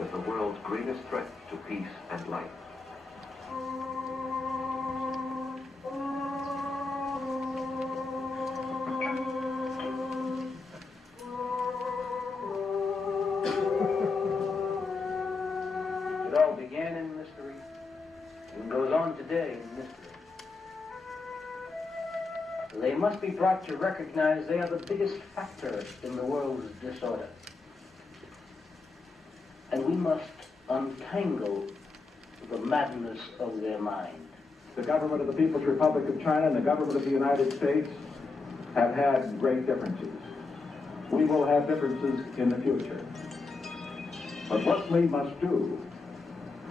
as the world's greatest threat to peace and life. It all began in mystery and goes on today in mystery. They must be brought to recognize they are the biggest factor in the world's disorder. And we must untangle the madness of their mind. The government of the People's Republic of China and the government of the United States have had great differences. We will have differences in the future. But what we must do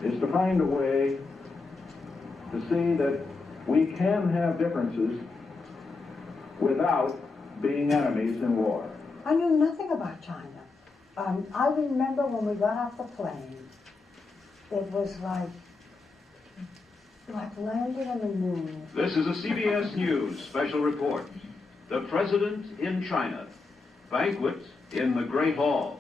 is to find a way to see that we can have differences without being enemies in war. I knew nothing about China. I remember when we got off the plane, it was like landing on the moon. This is a CBS News special report. The President in China. Banquet in the Great Hall.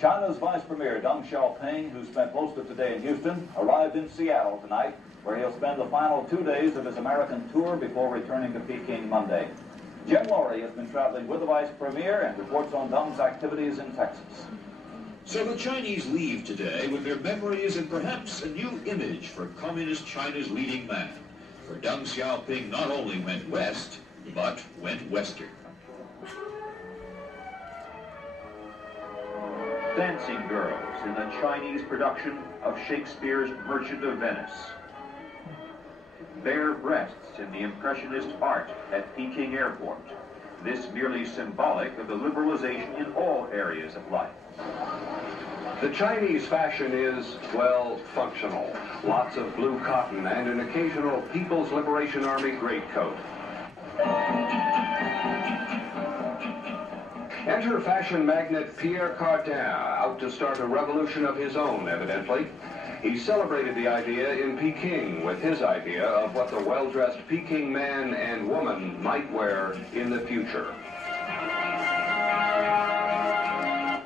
China's Vice Premier Deng Xiaoping, who spent most of today in Houston, arrived in Seattle tonight, where he'll spend the final 2 days of his American tour before returning to Peking Monday. Jim Laurie has been traveling with the Vice Premier and reports on Deng's activities in Texas. So the Chinese leave today with their memories and perhaps a new image for Communist China's leading man. For Deng Xiaoping not only went west, but went western. Dancing girls in the Chinese production of Shakespeare's Merchant of Venice. Bare breasts in the Impressionist art at Peking Airport. This merely symbolic of the liberalization in all areas of life. The Chinese fashion is, well, functional. Lots of blue cotton and an occasional People's Liberation Army greatcoat. Enter fashion magnate Pierre Cardin, out to start a revolution of his own, evidently. He celebrated the idea in Peking with his idea of what the well-dressed Peking man and woman might wear in the future.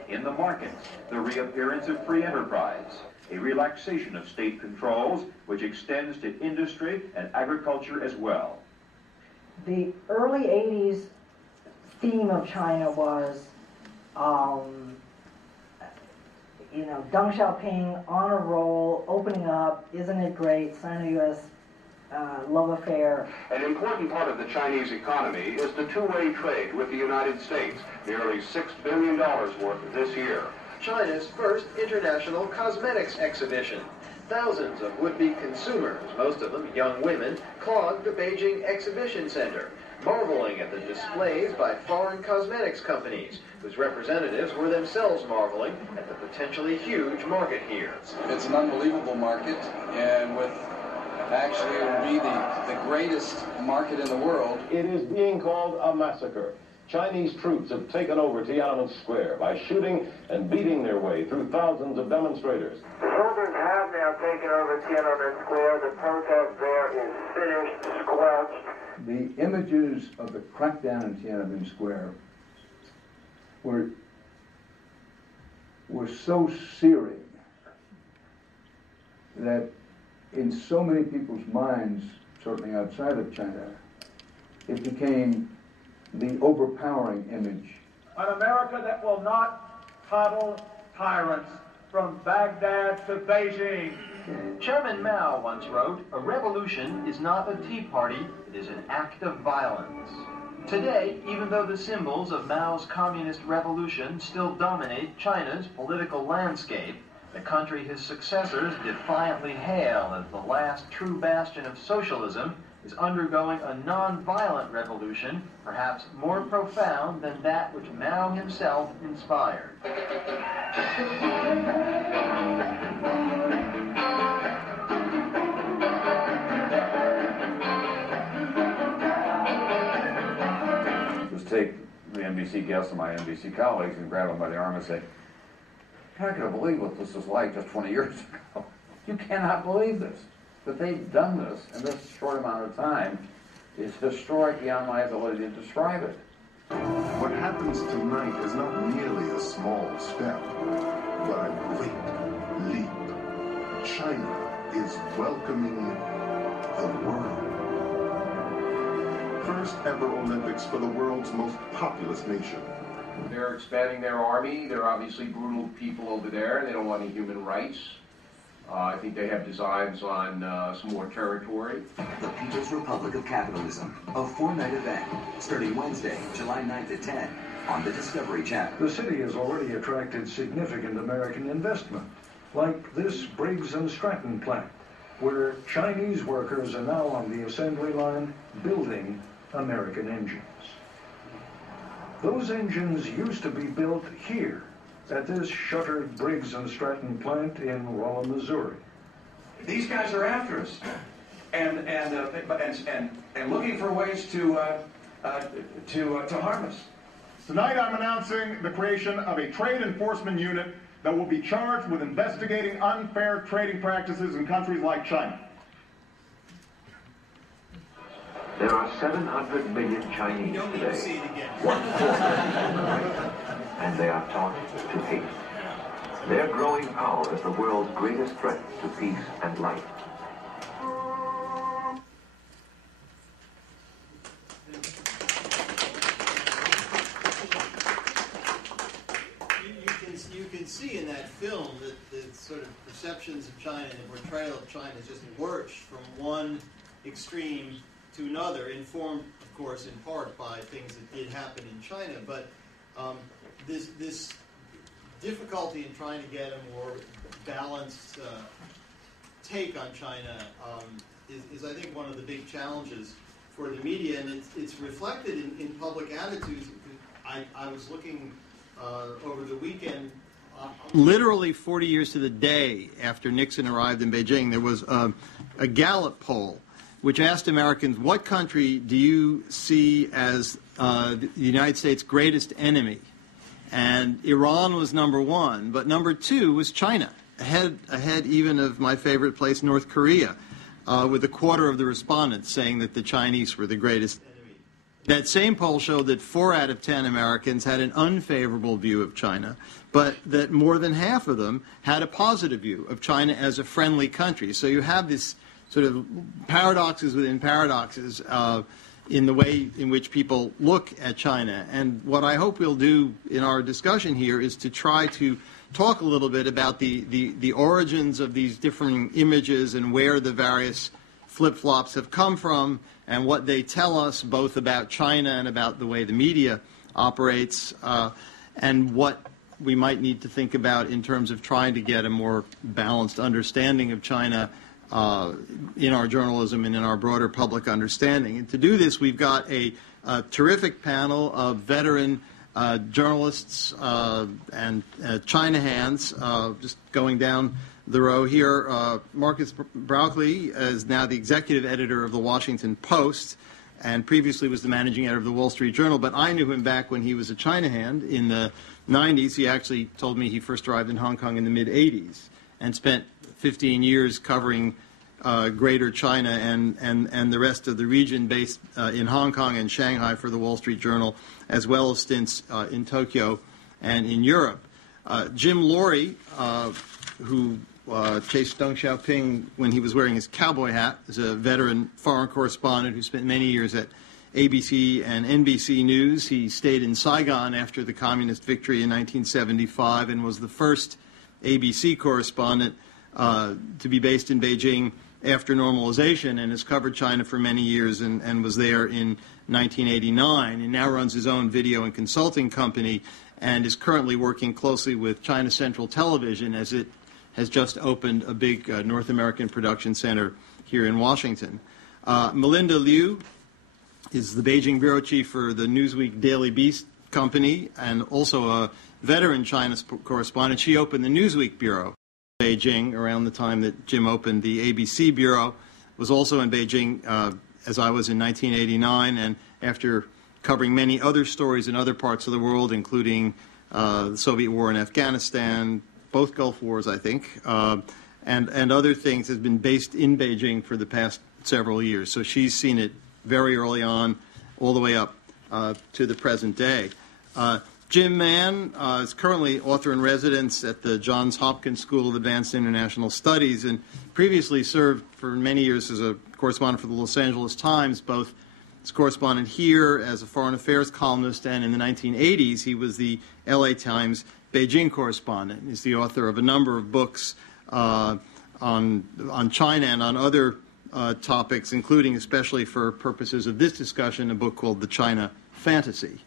In the markets, the reappearance of free enterprise, a relaxation of state controls which extends to industry and agriculture as well. The early 80s theme of China was, Deng Xiaoping on a roll, opening up, isn't it great, Sino-US love affair. An important part of the Chinese economy is the two-way trade with the United States, nearly $6 billion worth this year. China's first international cosmetics exhibition. Thousands of would-be consumers, most of them young women, clogged the Beijing Exhibition Center, marveling at the displays by foreign cosmetics companies, whose representatives were themselves marveling at the potentially huge market here. It's an unbelievable market, and actually it will be the greatest market in the world. It is being called a massacre. Chinese troops have taken over Tiananmen Square by shooting and beating their way through thousands of demonstrators. The soldiers have now taken over Tiananmen Square. The protest there is finished, squelched. The images of the crackdown in Tiananmen Square were so searing that in so many people's minds, certainly outside of China, it became the overpowering image. An America that will not coddle tyrants from Baghdad to Beijing. Chairman Mao once wrote, "A revolution is not a tea party, it is an act of violence." Today, even though the symbols of Mao's communist revolution still dominate China's political landscape, the country his successors defiantly hail as the last true bastion of socialism is undergoing a non-violent revolution, perhaps more profound than that which Mao himself inspired. Just take the NBC guests and my NBC colleagues and grab them by the arm and say, "You're not going to believe what this was like just 20 years ago." You cannot believe this. That they've done this in this short amount of time is historic beyond my ability to describe it. What happens tonight is not merely a small step, but a great leap. China is welcoming the world. First ever Olympics for the world's most populous nation. They're expanding their army. They're obviously brutal people over there. They don't want any human rights. I think they have designs on some more territory. The People's Republic of Capitalism, a 4-night event, starting Wednesday, July 9th at 10, on the Discovery Channel. The city has already attracted significant American investment, like this Briggs & Stratton plant, where Chinese workers are now on the assembly line building American engines. Those engines used to be built here, at this shuttered Briggs & Stratton plant in Rolla, Missouri. These guys are after us, and looking for ways to harm us. Tonight I'm announcing the creation of a trade enforcement unit that will be charged with investigating unfair trading practices in countries like China. There are 700 million Chinese today, 1/4 and they are taught to hate. Their growing power is the world's greatest threat to peace and life. You can see in that film that the sort of perceptions of China and the portrayal of China is just lurched from one extreme to another, informed, of course, in part by things that did happen in China, but this difficulty in trying to get a more balanced take on China is, I think, one of the big challenges for the media, and it's reflected in public attitudes. I was looking over the weekend. Literally 40 years to the day after Nixon arrived in Beijing, there was a Gallup poll which asked Americans, what country do you see as the United States' greatest enemy? And Iran was number one, but number two was China, ahead even of my favorite place, North Korea, with a quarter of the respondents saying that the Chinese were the greatest enemy. That same poll showed that 4 out of 10 Americans had an unfavorable view of China, but that more than half of them had a positive view of China as a friendly country. So you have this sort of paradoxes within paradoxes in the way in which people look at China. And what I hope we'll do in our discussion here is to try to talk a little bit about the origins of these different images and where the various flip-flops have come from and what they tell us both about China and about the way the media operates, and what we might need to think about in terms of trying to get a more balanced understanding of China in our journalism and in our broader public understanding. And to do this, we've got a terrific panel of veteran journalists and China hands, just going down the row here. Marcus Brauchli is now the executive editor of the Washington Post and previously was the managing editor of the Wall Street Journal, but I knew him back when he was a China hand in the 90s. He actually told me he first arrived in Hong Kong in the mid-80s and spent 15 years covering Greater China and the rest of the region, based in Hong Kong and Shanghai for the Wall Street Journal, as well as stints in Tokyo and in Europe. Jim Laurie, who chased Deng Xiaoping when he was wearing his cowboy hat, is a veteran foreign correspondent who spent many years at ABC and NBC News. He stayed in Saigon after the communist victory in 1975 and was the first ABC correspondent to be based in Beijing after normalization, and has covered China for many years and was there in 1989, and now runs his own video and consulting company and is currently working closely with China Central Television as it has just opened a big North American production center here in Washington. Melinda Liu is the Beijing bureau chief for the Newsweek Daily Beast company and also a veteran China correspondent. She opened the Newsweek bureau in Beijing around the time that Jim opened the ABC bureau, was also in Beijing as I was in 1989, and after covering many other stories in other parts of the world, including the Soviet war in Afghanistan, both Gulf Wars, I think, and other things has been based in Beijing for the past several years. So she's seen it very early on, all the way up to the present day. Jim Mann is currently author-in-residence at the Johns Hopkins School of Advanced International Studies and previously served for many years as a correspondent for the Los Angeles Times, both as correspondent here as a foreign affairs columnist, and in the 1980s he was the LA Times Beijing correspondent. He's the author of a number of books on China and on other topics, including, especially for purposes of this discussion, a book called The China Fantasy.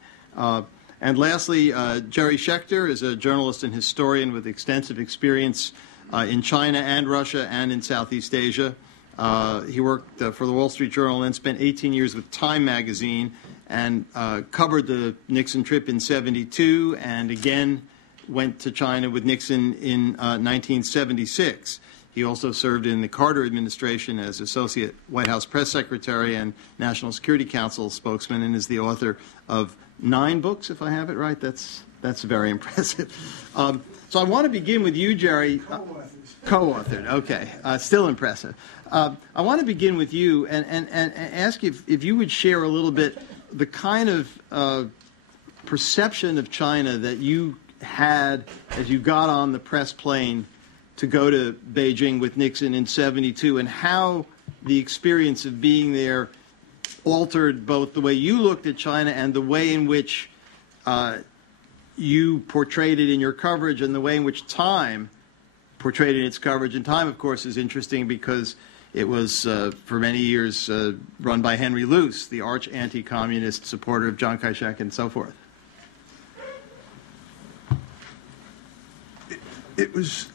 And lastly, Jerry Schechter is a journalist and historian with extensive experience in China and Russia and in Southeast Asia. He worked for the Wall Street Journal and then spent 18 years with Time magazine and covered the Nixon trip in '72 and again went to China with Nixon in 1976. He also served in the Carter administration as Associate White House Press Secretary and National Security Council spokesman, and is the author of 9 books, if I have it right. That's very impressive. So I want to begin with you, Jerry. Co-authored, okay. Still impressive. I want to begin with you and ask if you would share a little bit the kind of perception of China that you had as you got on the press plane to go to Beijing with Nixon in '72, and how the experience of being there altered both the way you looked at China and the way in which you portrayed it in your coverage and the way in which Time portrayed it in its coverage. And Time, of course, is interesting because it was, for many years, run by Henry Luce, the arch anti-communist supporter of Chiang Kai-shek and so forth. It was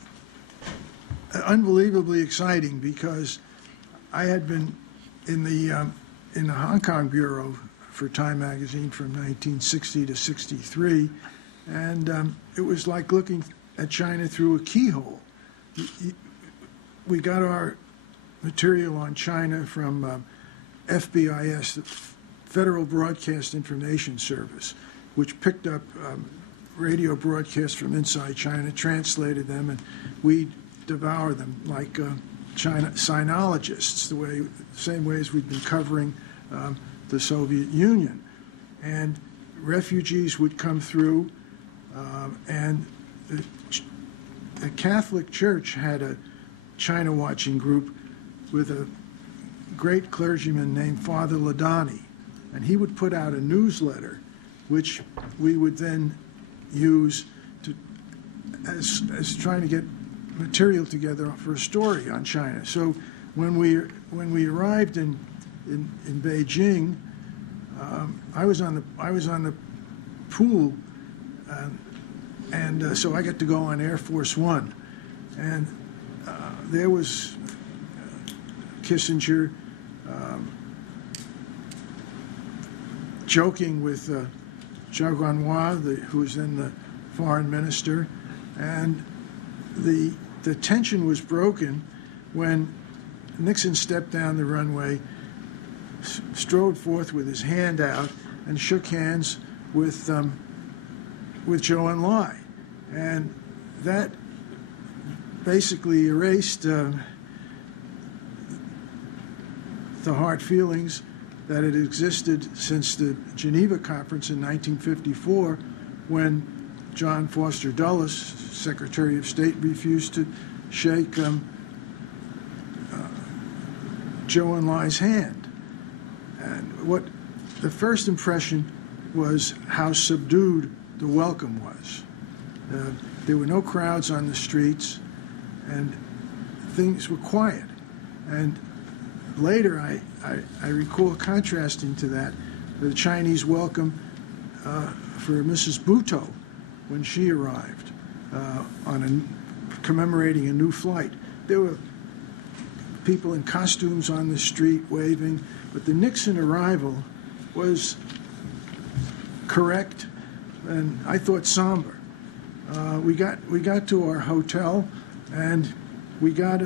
unbelievably exciting because I had been in the Hong Kong bureau for Time magazine from 1960 to '63, and it was like looking at China through a keyhole. We got our material on China from FBIS, the Federal Broadcast Information Service, which picked up radio broadcasts from inside China, translated them, and we devour them like China sinologists, the same way as we've been covering the Soviet Union. And refugees would come through, and the Catholic Church had a China watching group with a great clergyman named Father Ladani, and he would put out a newsletter which we would then use as trying to get material together for a story on China. So when we arrived in Beijing, I was on the pool, and so I got to go on Air Force One, and there was Kissinger joking with Zhao Guanhua, who was then the foreign minister, and the tension was broken when Nixon stepped down the runway, strode forth with his hand out, and shook hands with Zhou Enlai, and that basically erased the hard feelings that had existed since the Geneva Conference in 1954, when John Foster Dulles, Secretary of State, refused to shake Zhou Enlai's hand. And what the first impression was how subdued the welcome was. There were no crowds on the streets, and things were quiet. And later, I recall contrasting to that the Chinese welcome for Mrs. Bhutto when she arrived commemorating a new flight. There were people in costumes on the street waving, but the Nixon arrival was correct and I thought somber. We got to our hotel, and we got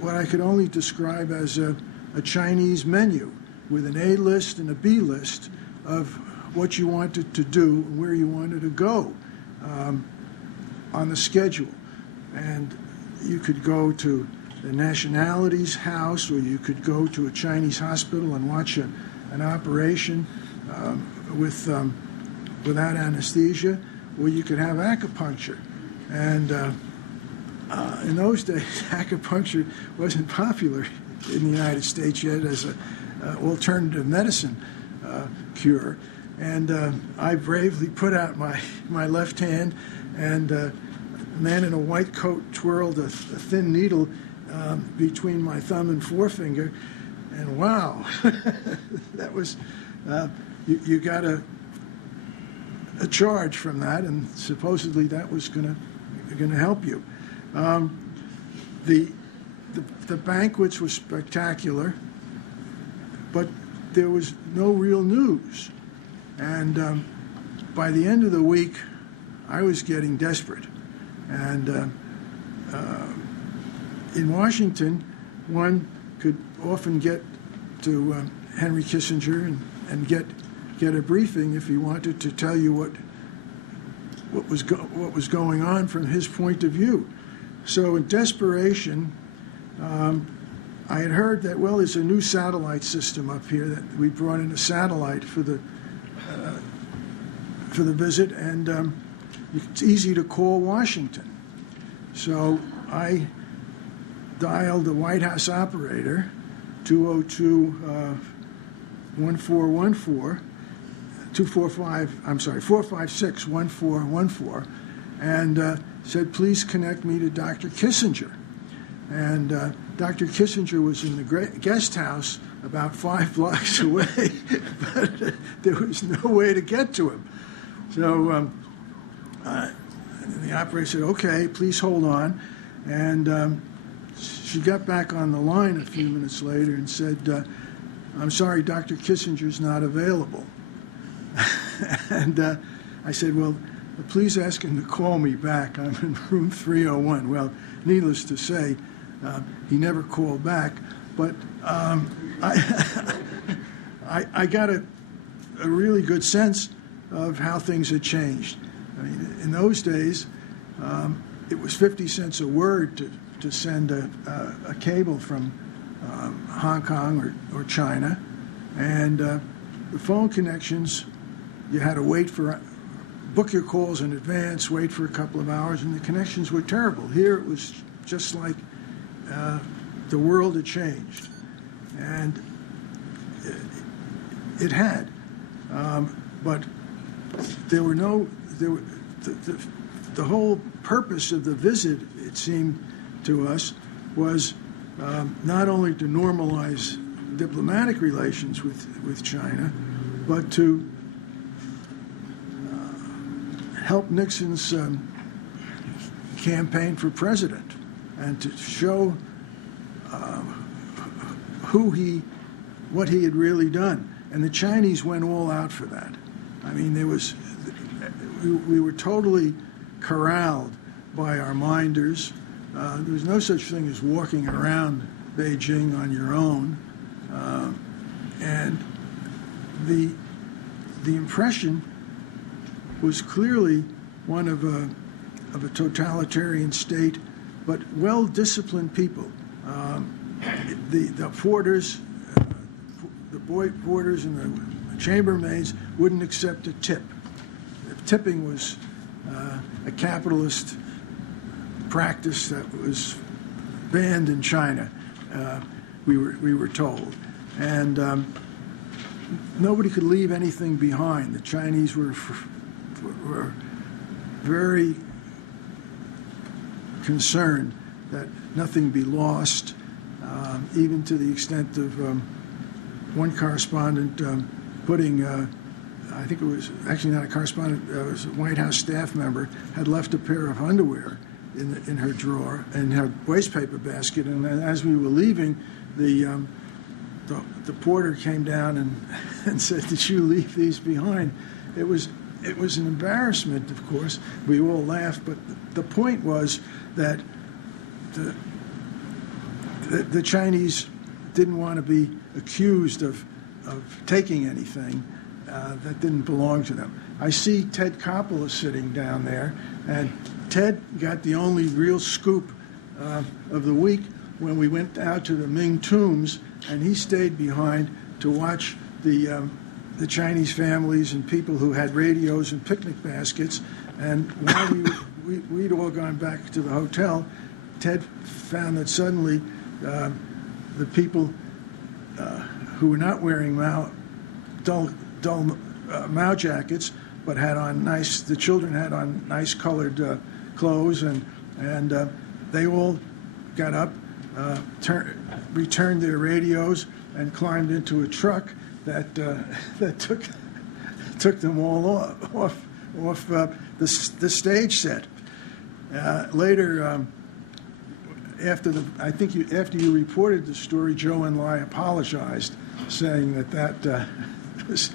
what I could only describe as a Chinese menu with an A list and a B list of what you wanted to do and where you wanted to go on the schedule. And you could go to the nationalities house, or you could go to a Chinese hospital and watch an operation without anesthesia, or you could have acupuncture. And in those days, acupuncture wasn't popular in the United States yet as an alternative medicine cure. And I bravely put out my left hand, and a man in a white coat twirled a thin needle between my thumb and forefinger, and wow, that was, you got a charge from that, and supposedly that was going to help you. The banquets were spectacular, but there was no real news. And by the end of the week, I was getting desperate. And in Washington, one could often get to Henry Kissinger and get a briefing if he wanted to tell you what was going on from his point of view. So in desperation, I had heard that, well, there's a new satellite system up here, that we brought in a satellite for the visit, and it's easy to call Washington. So I dialed the White House operator, 202-1414, 456-1414, and said, please connect me to Dr. Kissinger. And Dr. Kissinger was in the guest house about 5 blocks away, but there was no way to get to him. So the operator said, okay, please hold on. And she got back on the line a few minutes later and said, I'm sorry, Dr. Kissinger's not available. And I said, well, please ask him to call me back. I'm in room 301. Well, needless to say, he never called back. But I got a really good sense of how things had changed. I mean, in those days, it was 50 cents a word to send a cable from Hong Kong or China. And the phone connections, you had to book your calls in advance, wait for a couple of hours, and the connections were terrible. Here it was just like the world had changed. And it had. But there were the whole purpose of the visit, it seemed to us, was not only to normalize diplomatic relations with China, but to help Nixon's campaign for president and to show what he had really done. And the Chinese went all out for that. I mean, we were totally corralled by our minders. There was no such thing as walking around Beijing on your own. And the impression was clearly one of a totalitarian state, but well-disciplined people. The porters, the boy porters and the chambermaids wouldn't accept a tip. Tipping was a capitalist practice that was banned in China, we were told. And nobody could leave anything behind. The Chinese were very concerned that nothing be lost, even to the extent of one correspondent putting, I think it was actually not a correspondent, it was a White House staff member, had left a pair of underwear in her drawer, in her wastepaper basket, and as we were leaving, the porter came down and said, "Did you leave these behind?" It was an embarrassment, of course. We all laughed, but the point was that the Chinese didn't want to be accused of taking anything that didn't belong to them. I see Ted Coppola sitting down there, and Ted got the only real scoop of the week when we went out to the Ming tombs, and he stayed behind to watch the Chinese families and people who had radios and picnic baskets. And while we'd all gone back to the hotel, Ted found that suddenly the people who were not wearing dull Mao jackets, but had on the children had on nice colored clothes, and they all got up, returned their radios, and climbed into a truck that took them all off the stage set. Later, after you reported the story, Joe and Lai apologized, saying that was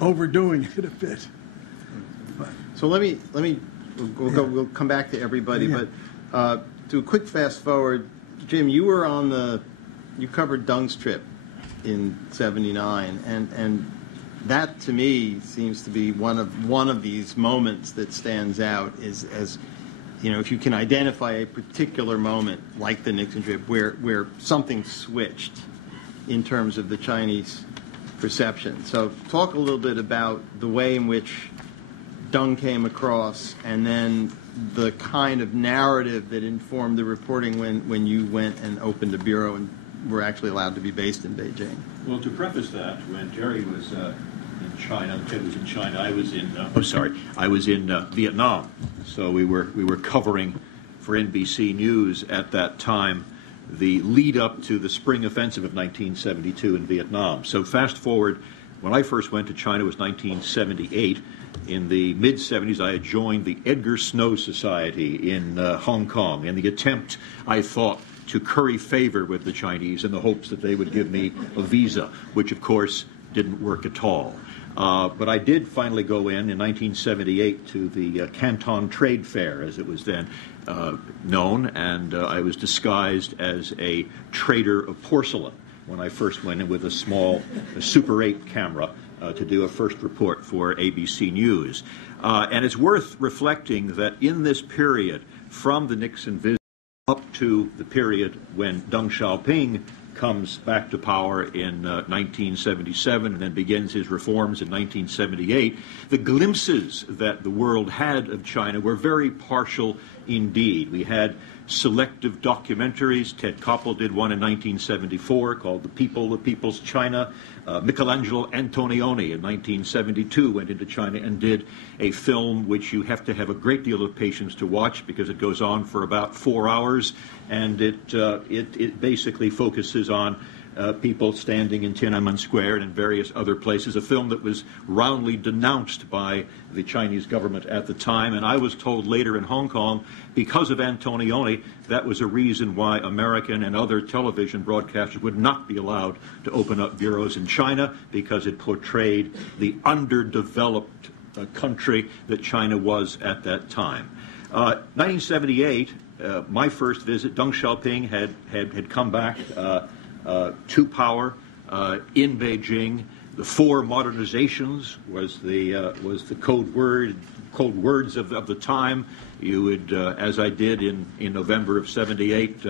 overdoing it a bit. So we'll come back to everybody, Yeah. but do a quick fast forward. Jim, you covered Deng's trip in '79, and that to me seems to be one of these moments that stands out as if you can identify a particular moment like the Nixon trip where something switched in terms of the Chinese perception. So talk a little bit about the way in which Deng came across, and then the kind of narrative that informed the reporting when you went and opened a bureau and were actually allowed to be based in Beijing. Well, to preface that, when Jerry was in China, Ted was in China, I was in Vietnam. So we were covering for NBC News at that time the lead up to the spring offensive of 1972 in Vietnam. So fast forward, when I first went to China was 1978. In the mid-'70s, I had joined the Edgar Snow Society in Hong Kong, in the attempt, I thought, to curry favor with the Chinese in the hopes that they would give me a visa, which, of course, didn't work at all. But I did finally go in 1978 to the Canton Trade Fair, as it was then known, and I was disguised as a trader of porcelain when I first went in with a small Super 8 camera to do a first report for ABC News. And it's worth reflecting that in this period, from the Nixon visit up to the period when Deng Xiaoping comes back to power in 1977 and then begins his reforms in 1978, the glimpses that the world had of China were very partial indeed. We had selective documentaries. Ted Koppel did one in 1974 called The People, the People's China. Michelangelo Antonioni in 1972 went into China and did a film which you have to have a great deal of patience to watch because it goes on for about 4 hours, and it basically focuses on people standing in Tiananmen Square and in various other places, a film that was roundly denounced by the Chinese government at the time. And I was told later in Hong Kong, because of Antonioni, that was a reason why American and other television broadcasters would not be allowed to open up bureaus in China, because it portrayed the underdeveloped country that China was at that time. 1978, my first visit, Deng Xiaoping had come back to power in Beijing. The 4 modernizations was the code words of the time. You would, as I did in November of '78,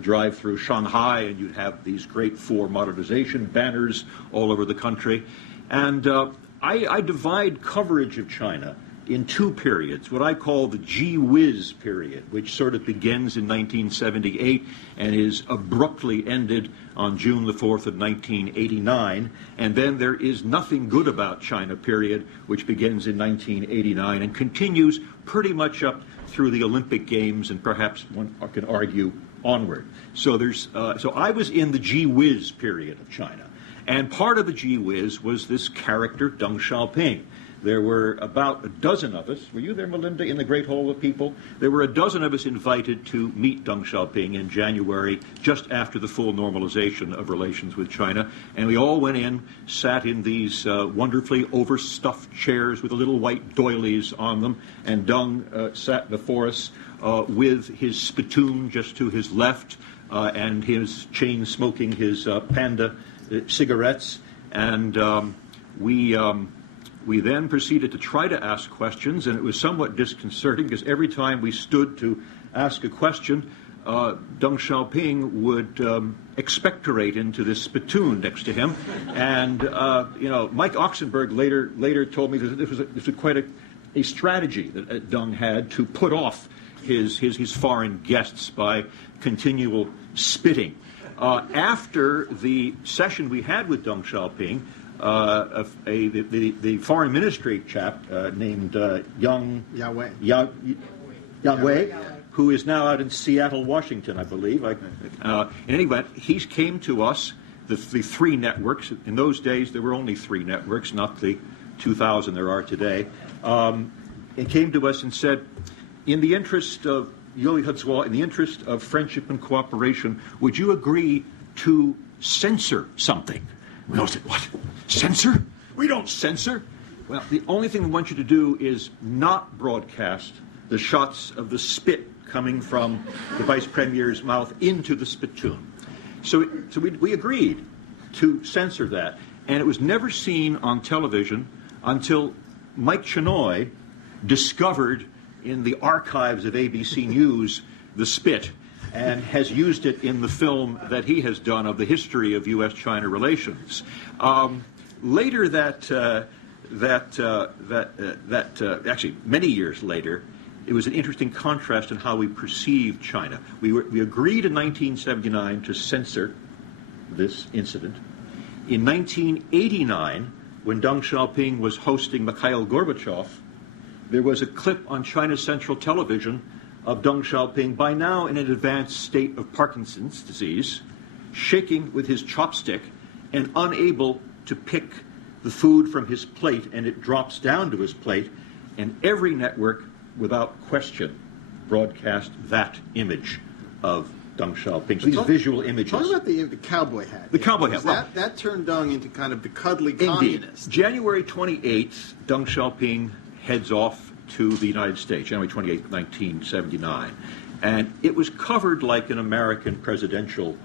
drive through Shanghai, and you'd have these great 4 modernization banners all over the country. And I divide coverage of China in 2 periods, what I call the gee whiz period, which sort of begins in 1978 and is abruptly ended on June the 4th of 1989. And then there is nothing good about China period, which begins in 1989 and continues pretty much up through the Olympic Games and perhaps one can argue onward. So I was in the gee whiz period of China. And part of the gee whiz was this character, Deng Xiaoping. There were about a dozen of us. Were you there, Melinda, in the Great Hall of People? There were a dozen of us invited to meet Deng Xiaoping in January, just after the full normalization of relations with China. And we all went in, sat in these wonderfully overstuffed chairs with little white doilies on them. And Deng sat before us with his spittoon just to his left and his chain smoking his Panda cigarettes. And we then proceeded to try to ask questions, and it was somewhat disconcerting because every time we stood to ask a question, Deng Xiaoping would expectorate into this spittoon next to him, and Mike Oxenberg later told me that this was quite a strategy that Deng had to put off his foreign guests by continual spitting. After the session we had with Deng Xiaoping, the foreign ministry chap named Yang Wei, who is now out in Seattle, Washington, I believe. In any event, he came to us, the three networks. In those days, there were only three networks, not the 2,000 there are today. And came to us and said, in the interest of in the interest of friendship and cooperation, would you agree to censor something? We all said, what? Censor? We don't censor. Well, the only thing we want you to do is not broadcast the shots of the spit coming from the vice premier's mouth into the spittoon. So we agreed to censor that. And it was never seen on television until Mike Chinoy discovered in the archives of ABC News the spit and has used it in the film that he has done of the history of U.S.-China relations. Later actually many years later, it was an interesting contrast in how we perceived China. We agreed in 1979 to censor this incident. In 1989, when Deng Xiaoping was hosting Mikhail Gorbachev, there was a clip on China Central Television of Deng Xiaoping, by now in an advanced state of Parkinson's disease, shaking with his chopstick and unable to pick the food from his plate, and it drops down to his plate, and every network, without question, broadcast that image of Deng Xiaoping. So these visual images. Talk about the cowboy hat. The cowboy hat. That turned Deng into kind of the cuddly communist. Indeed. January 28th, Deng Xiaoping heads off to the United States, January 28th, 1979. And it was covered like an American presidential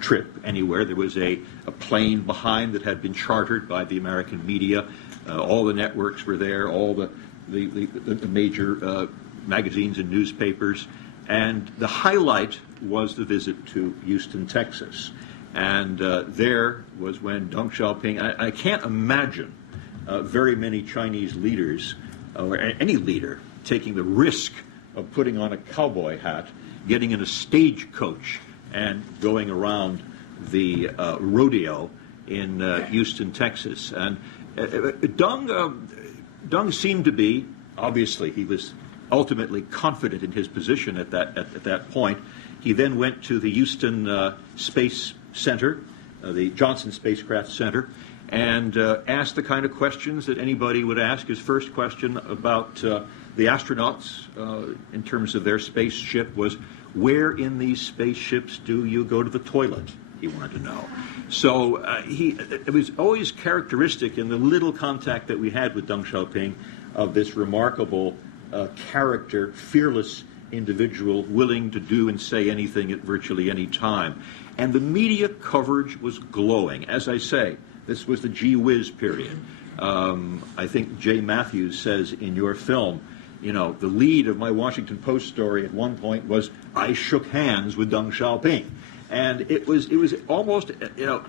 trip anywhere. There was a plane behind that had been chartered by the American media. All the networks were there, all the major magazines and newspapers. And the highlight was the visit to Houston, Texas. And there was when Deng Xiaoping, I can't imagine very many Chinese leaders, or any leader, taking the risk of putting on a cowboy hat, getting in a stagecoach, and going around the rodeo in Houston, Texas. And Deng seemed to be, obviously, he was ultimately confident in his position at that point. He then went to the Houston Space Center, the Johnson Spacecraft Center, and asked the kind of questions that anybody would ask. His first question about the astronauts in terms of their spaceship was, where in these spaceships do you go to the toilet? He wanted to know. So it was always characteristic in the little contact that we had with Deng Xiaoping of this remarkable character, fearless individual, willing to do and say anything at virtually any time. And the media coverage was glowing. As I say, this was the gee whiz period. I think Jay Matthews says in your film, the lead of my Washington Post story at one point was, I shook hands with Deng Xiaoping. And it was almost,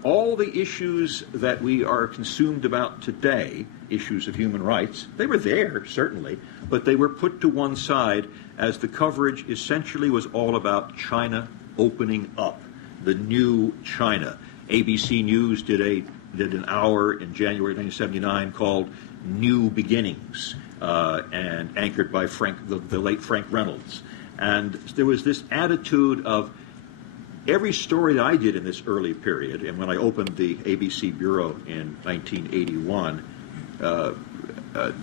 all the issues that we are consumed about today, issues of human rights, they were there, certainly, but they were put to one side as the coverage essentially was all about China opening up, the new China. ABC News did an hour in January 1979 called New Beginnings, and anchored by the late Frank Reynolds. And there was this attitude of, every story that I did in this early period, and when I opened the ABC Bureau in 1981,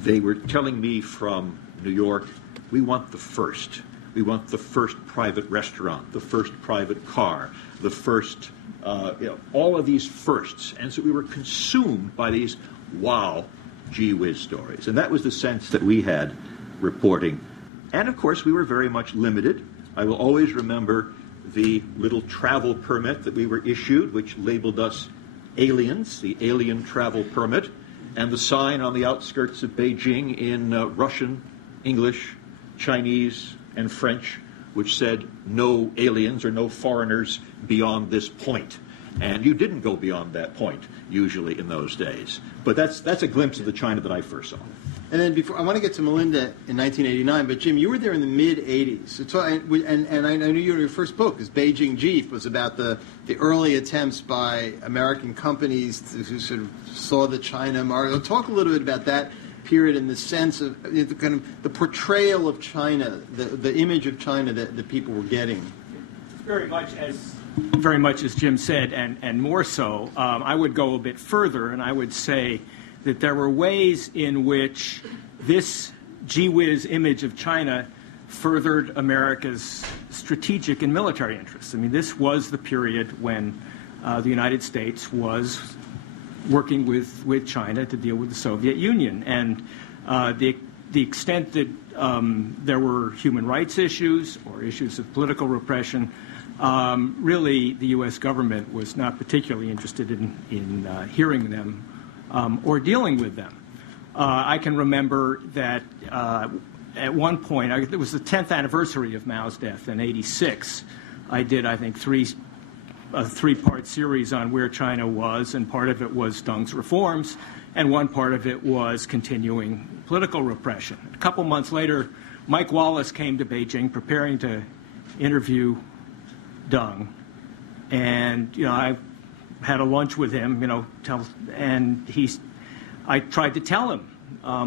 they were telling me from New York, we want the first. We want the first private restaurant, the first private car, the first, all of these firsts. And so we were consumed by these, wow, gee whiz stories. And that was the sense that we had reporting. And of course, we were very much limited. I will always remember the little travel permit that we were issued, which labeled us aliens, the alien travel permit, and the sign on the outskirts of Beijing in Russian, English, Chinese, and French, which said no aliens or no foreigners beyond this point. And you didn't go beyond that point, usually, in those days. But that's a glimpse of the China that I first saw. And then before, I want to get to Melinda in 1989, but Jim, you were there in the mid-'80s. So and I knew your first book, is Beijing Jeep, was about the early attempts by American companies who sort of saw the China market. Talk a little bit about that period in the sense of the kind of the portrayal of China, the image of China that people were getting. Very much as Jim said, and more so. I would go a bit further, and I would say that there were ways in which this gee whiz image of China furthered America's strategic and military interests. I mean, this was the period when the United States was working with China to deal with the Soviet Union. And the extent that there were human rights issues or issues of political repression, really the U.S. government was not particularly interested in hearing them or dealing with them. I can remember that at one point, it was the 10th anniversary of Mao's death in '86. I did, I think, a three-part series on where China was, and part of it was Deng's reforms, and one part of it was continuing political repression. A couple months later, Mike Wallace came to Beijing preparing to interview Deng, and I had a lunch with him, and I tried to tell him,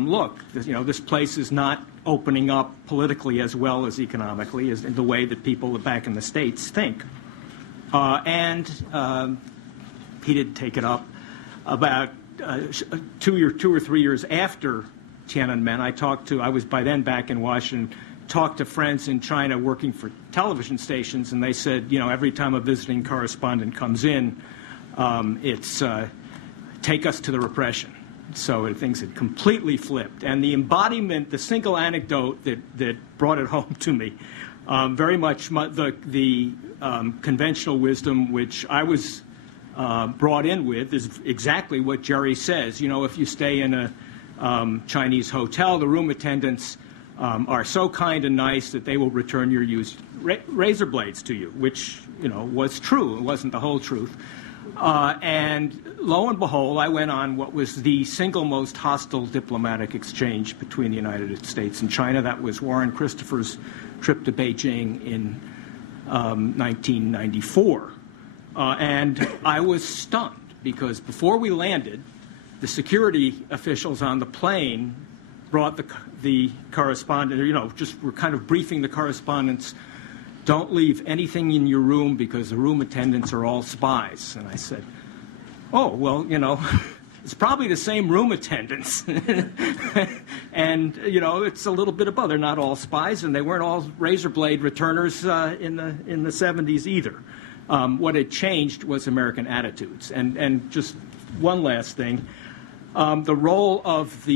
look, this place is not opening up politically as well as economically as in the way that people back in the States think. And he didn't take it up. About 2 or 3 years after Tiananmen, I was by then back in Washington, talked to friends in China working for television stations, and they said, every time a visiting correspondent comes in, it's take us to the repression. So things had completely flipped. And the embodiment, the single anecdote that brought it home to me, very much the conventional wisdom which I was brought in with is exactly what Jerry says. If you stay in a Chinese hotel, the room attendants are so kind and nice that they will return your used razor blades to you, which, was true. It wasn't the whole truth. And lo and behold, I went on what was the single most hostile diplomatic exchange between the United States and China. That was Warren Christopher's trip to Beijing in 1994. And I was stunned because before we landed, the security officials on the plane brought the correspondent, just were kind of briefing the correspondents, don't leave anything in your room because the room attendants are all spies. And I said, oh, well, it's probably the same room attendants. And, it's a little bit above. They're not all spies, and they weren't all razor blade returners in the 70s either. What had changed was American attitudes. And just one last thing, the role of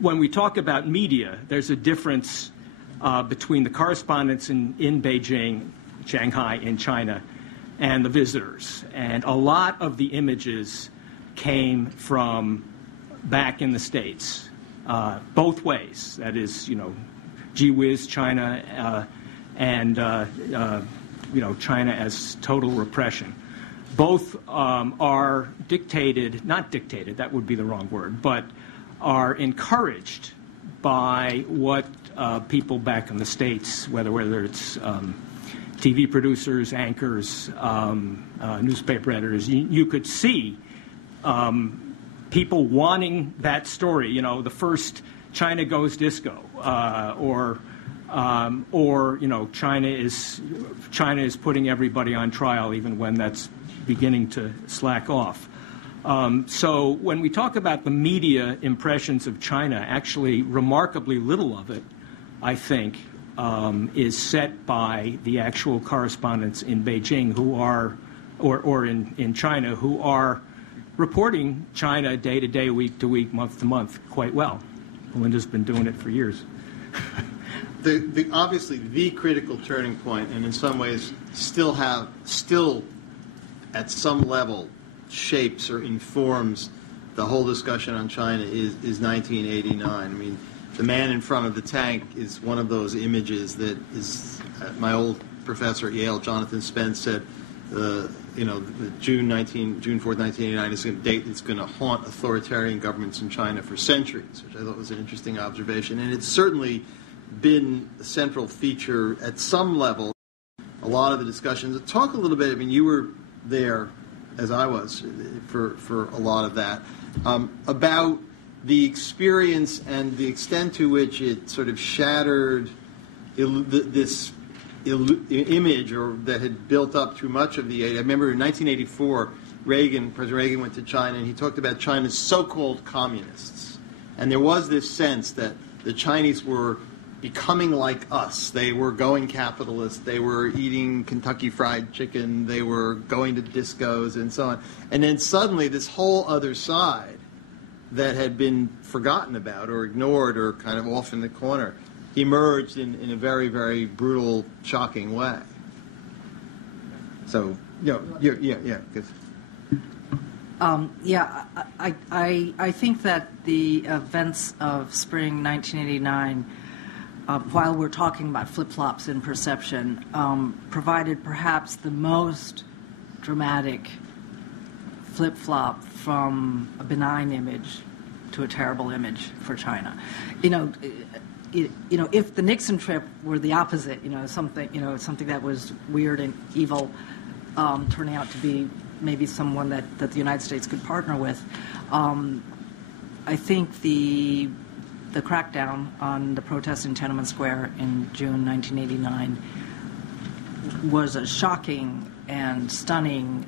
when we talk about media, there's a difference between the correspondents in Beijing, Shanghai, and China, and the visitors. And a lot of the images came from back in the States, both ways. That is, gee whiz, China, and, China as total repression. Both are not dictated, that would be the wrong word, but are encouraged by what people back in the States, whether it's TV producers, anchors, newspaper editors, you could see people wanting that story. The first China goes disco, or China is putting everybody on trial, even when that's beginning to slack off. So when we talk about the media impressions of China, actually remarkably little of it, I think, is set by the actual correspondents in Beijing who are, or in China, who are reporting China day to day, week to week, month to month quite well. Melinda's been doing it for years. Obviously the critical turning point, and in some ways still at some level shapes or informs the whole discussion on China is 1989. I mean, the man in front of the tank is one of those images that is, my old professor at Yale, Jonathan Spence, said, the June 4th, 1989 is a date that's going to haunt authoritarian governments in China for centuries, which I thought was an interesting observation. And it's certainly been a central feature at some level. A lot of the discussions. Talk a little bit. I mean, you were there, as I was, for a lot of that, about the experience and the extent to which it sort of shattered this image that had built up through much of the 80s. I remember in 1984, President Reagan went to China, and he talked about China's so-called communists. And there was this sense that the Chinese were becoming like us. They were going capitalist. They were eating Kentucky Fried Chicken. They were going to discos and so on. And then suddenly this whole other side that had been forgotten about or ignored or kind of off in the corner emerged in a very, very brutal, shocking way. So, yeah. I think that the events of spring 1989, while we're talking about flip-flops in perception, provided perhaps the most dramatic flip-flop from a benign image to a terrible image for China. If the Nixon trip were the opposite, something that was weird and evil, turning out to be maybe someone that the United States could partner with, I think the crackdown on the protests in Tiananmen Square in June 1989 was a shocking and stunning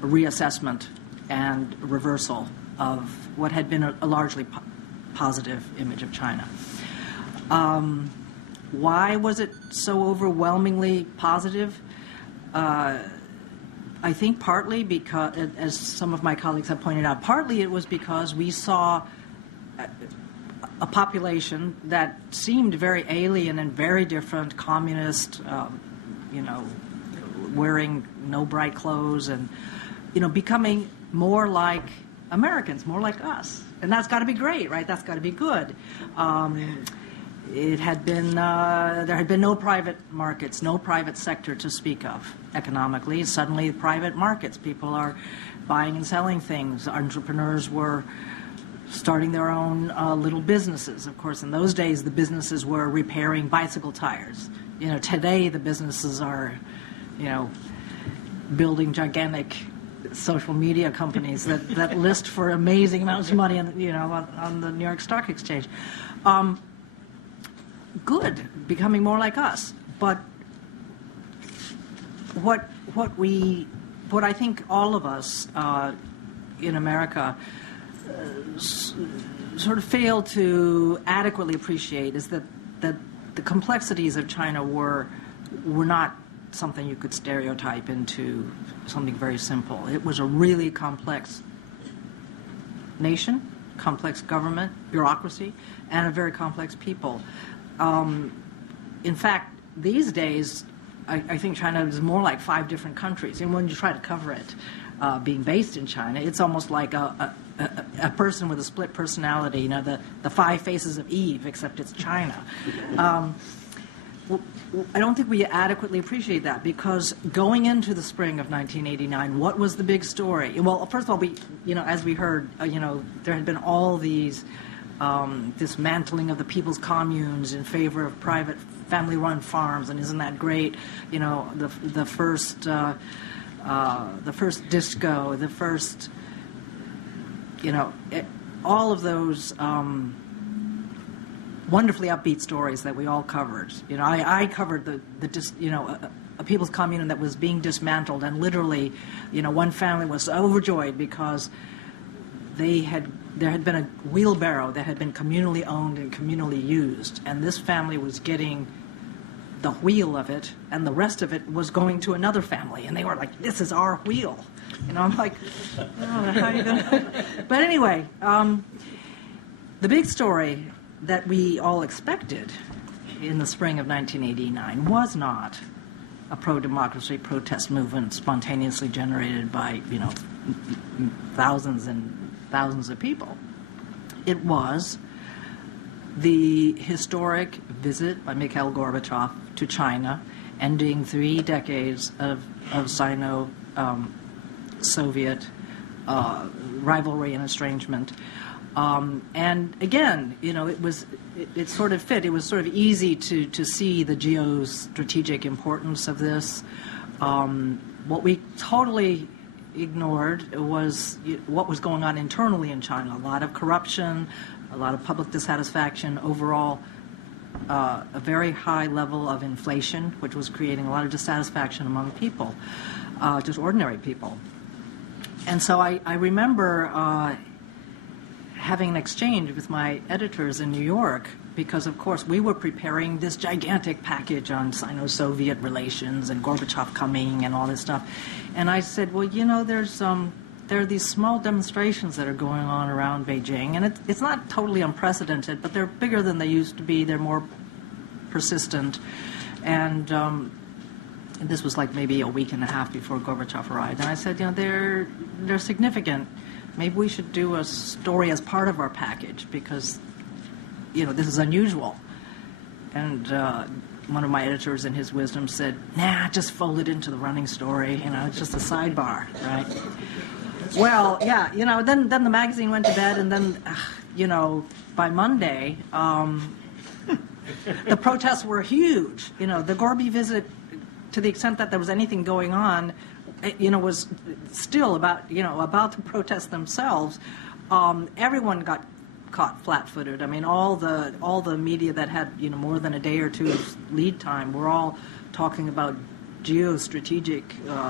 reassessment and reversal of what had been a largely positive image of China. Why was it so overwhelmingly positive? I think partly because, as some of my colleagues have pointed out, partly it was because we saw a population that seemed very alien and very different, communist, wearing no bright clothes and, becoming more like Americans, more like us. And that's got to be great, right? That's got to be good. There had been no private markets, no private sector to speak of economically. Suddenly, private markets, people are buying and selling things. Entrepreneurs were starting their own little businesses. Of course, in those days, the businesses were repairing bicycle tires. Today, the businesses are, building gigantic social media companies that list for amazing amounts of money on the New York Stock Exchange. Good, becoming more like us. But what I think all of us in America sort of fail to adequately appreciate is that the complexities of China were not something you could stereotype into something very simple. It was a really complex nation, complex government, bureaucracy, and a very complex people. In fact, these days, I think China is more like 5 different countries. And when you try to cover it, being based in China, it's almost like a person with a split personality, the 5 faces of Eve, except it's China. I don't think we adequately appreciate that, because going into the spring of 1989, what was the big story? Well, first of all, as we heard, there had been all these dismantling of the people's communes in favor of private family-run farms, and isn't that great? The first disco, the first, all of those. Wonderfully upbeat stories that we all covered. I covered a people's commune that was being dismantled, and literally, one family was overjoyed because there had been a wheelbarrow that had been communally owned and communally used, and this family was getting the wheel of it, and the rest of it was going to another family, and they were like, "This is our wheel." I'm like, "Oh, how are you gonna?" But anyway, the big story that we all expected in the spring of 1989 was not a pro-democracy protest movement spontaneously generated by, thousands and thousands of people. It was the historic visit by Mikhail Gorbachev to China, ending 3 decades of Sino-Soviet rivalry and estrangement. And again, it sort of fit. It was sort of easy to see the geostrategic importance of this. What we totally ignored was what was going on internally in China. A lot of corruption, a lot of public dissatisfaction, overall a very high level of inflation, which was creating a lot of dissatisfaction among people, just ordinary people. And so I remember having an exchange with my editors in New York because, of course, we were preparing this gigantic package on Sino-Soviet relations and Gorbachev coming and all this stuff. And I said, well, there are these small demonstrations that are going on around Beijing, and it's not totally unprecedented, but they're bigger than they used to be. They're more persistent. And this was like maybe a week and a half before Gorbachev arrived. And I said, they're significant. Maybe we should do a story as part of our package because, this is unusual. And one of my editors in his wisdom said, nah, just fold it into the running story. It's just a sidebar, right? Well, yeah, then the magazine went to bed, and then, by Monday, the protests were huge. The Gorby visit, to the extent that there was anything going on, was still about the protests themselves. Everyone got caught flat-footed. I mean, all the media that had more than a day or two of lead time were all talking about geostrategic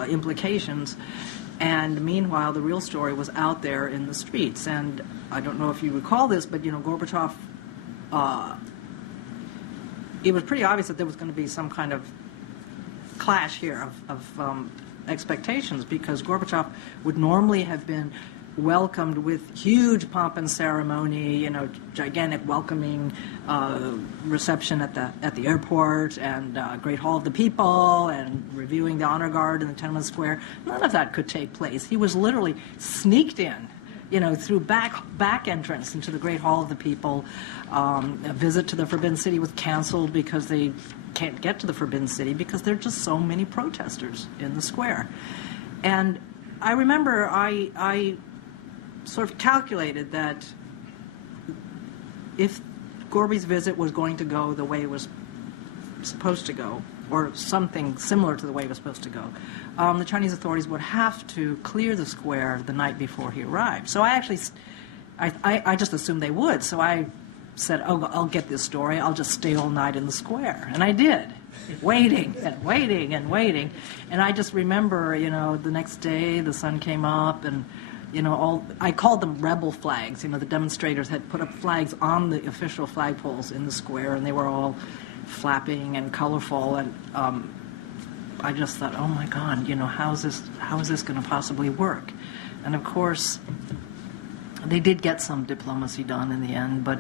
implications. And meanwhile, the real story was out there in the streets. And I don't know if you recall this, but Gorbachev, it was pretty obvious that there was going to be some kind of clash here of expectations, because Gorbachev would normally have been welcomed with huge pomp and ceremony, gigantic welcoming reception at the airport, and Great Hall of the People, and reviewing the honor guard in the Tiananmen Square. None of that could take place. He was literally sneaked in, through back entrance into the Great Hall of the People. A visit to the Forbidden City was canceled because they can't get to the Forbidden City because there are just so many protesters in the square. And I remember I sort of calculated that if Gorby's visit was going to go the way it was supposed to go, or something similar to the way it was supposed to go, the Chinese authorities would have to clear the square the night before he arrived. So I just assumed they would. So I said, I'll get this story. I'll just stay all night in the square. And I did, waiting and waiting and waiting. And I just remember, the next day the sun came up, and I called them rebel flags. The demonstrators had put up flags on the official flagpoles in the square, and they were all flapping and colorful. And I just thought, oh my God, how is this going to possibly work? And of course, they did get some diplomacy done in the end, but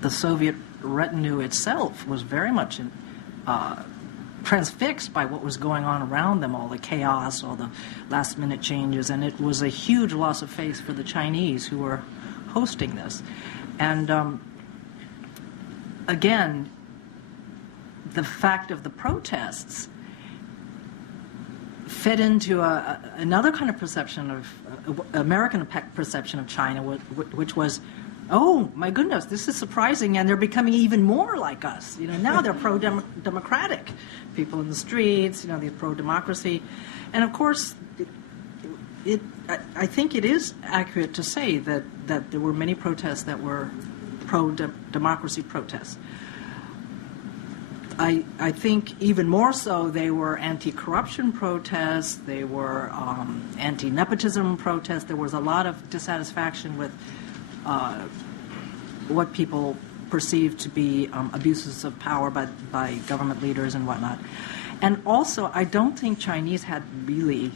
the Soviet retinue itself was very much transfixed by what was going on around them, all the chaos, all the last-minute changes, and it was a huge loss of face for the Chinese who were hosting this. And again, the fact of the protests fed into another kind of perception of American perception of China, which was, oh my goodness, this is surprising, and they're becoming even more like us. Now they're pro-democratic, people in the streets. They're pro-democracy, and of course, I think it is accurate to say that there were many protests that were pro-democracy protests. I think even more so they were anti-corruption protests, they were anti-nepotism protests. There was a lot of dissatisfaction with what people perceived to be abuses of power by government leaders and whatnot. And also, I don't think Chinese had really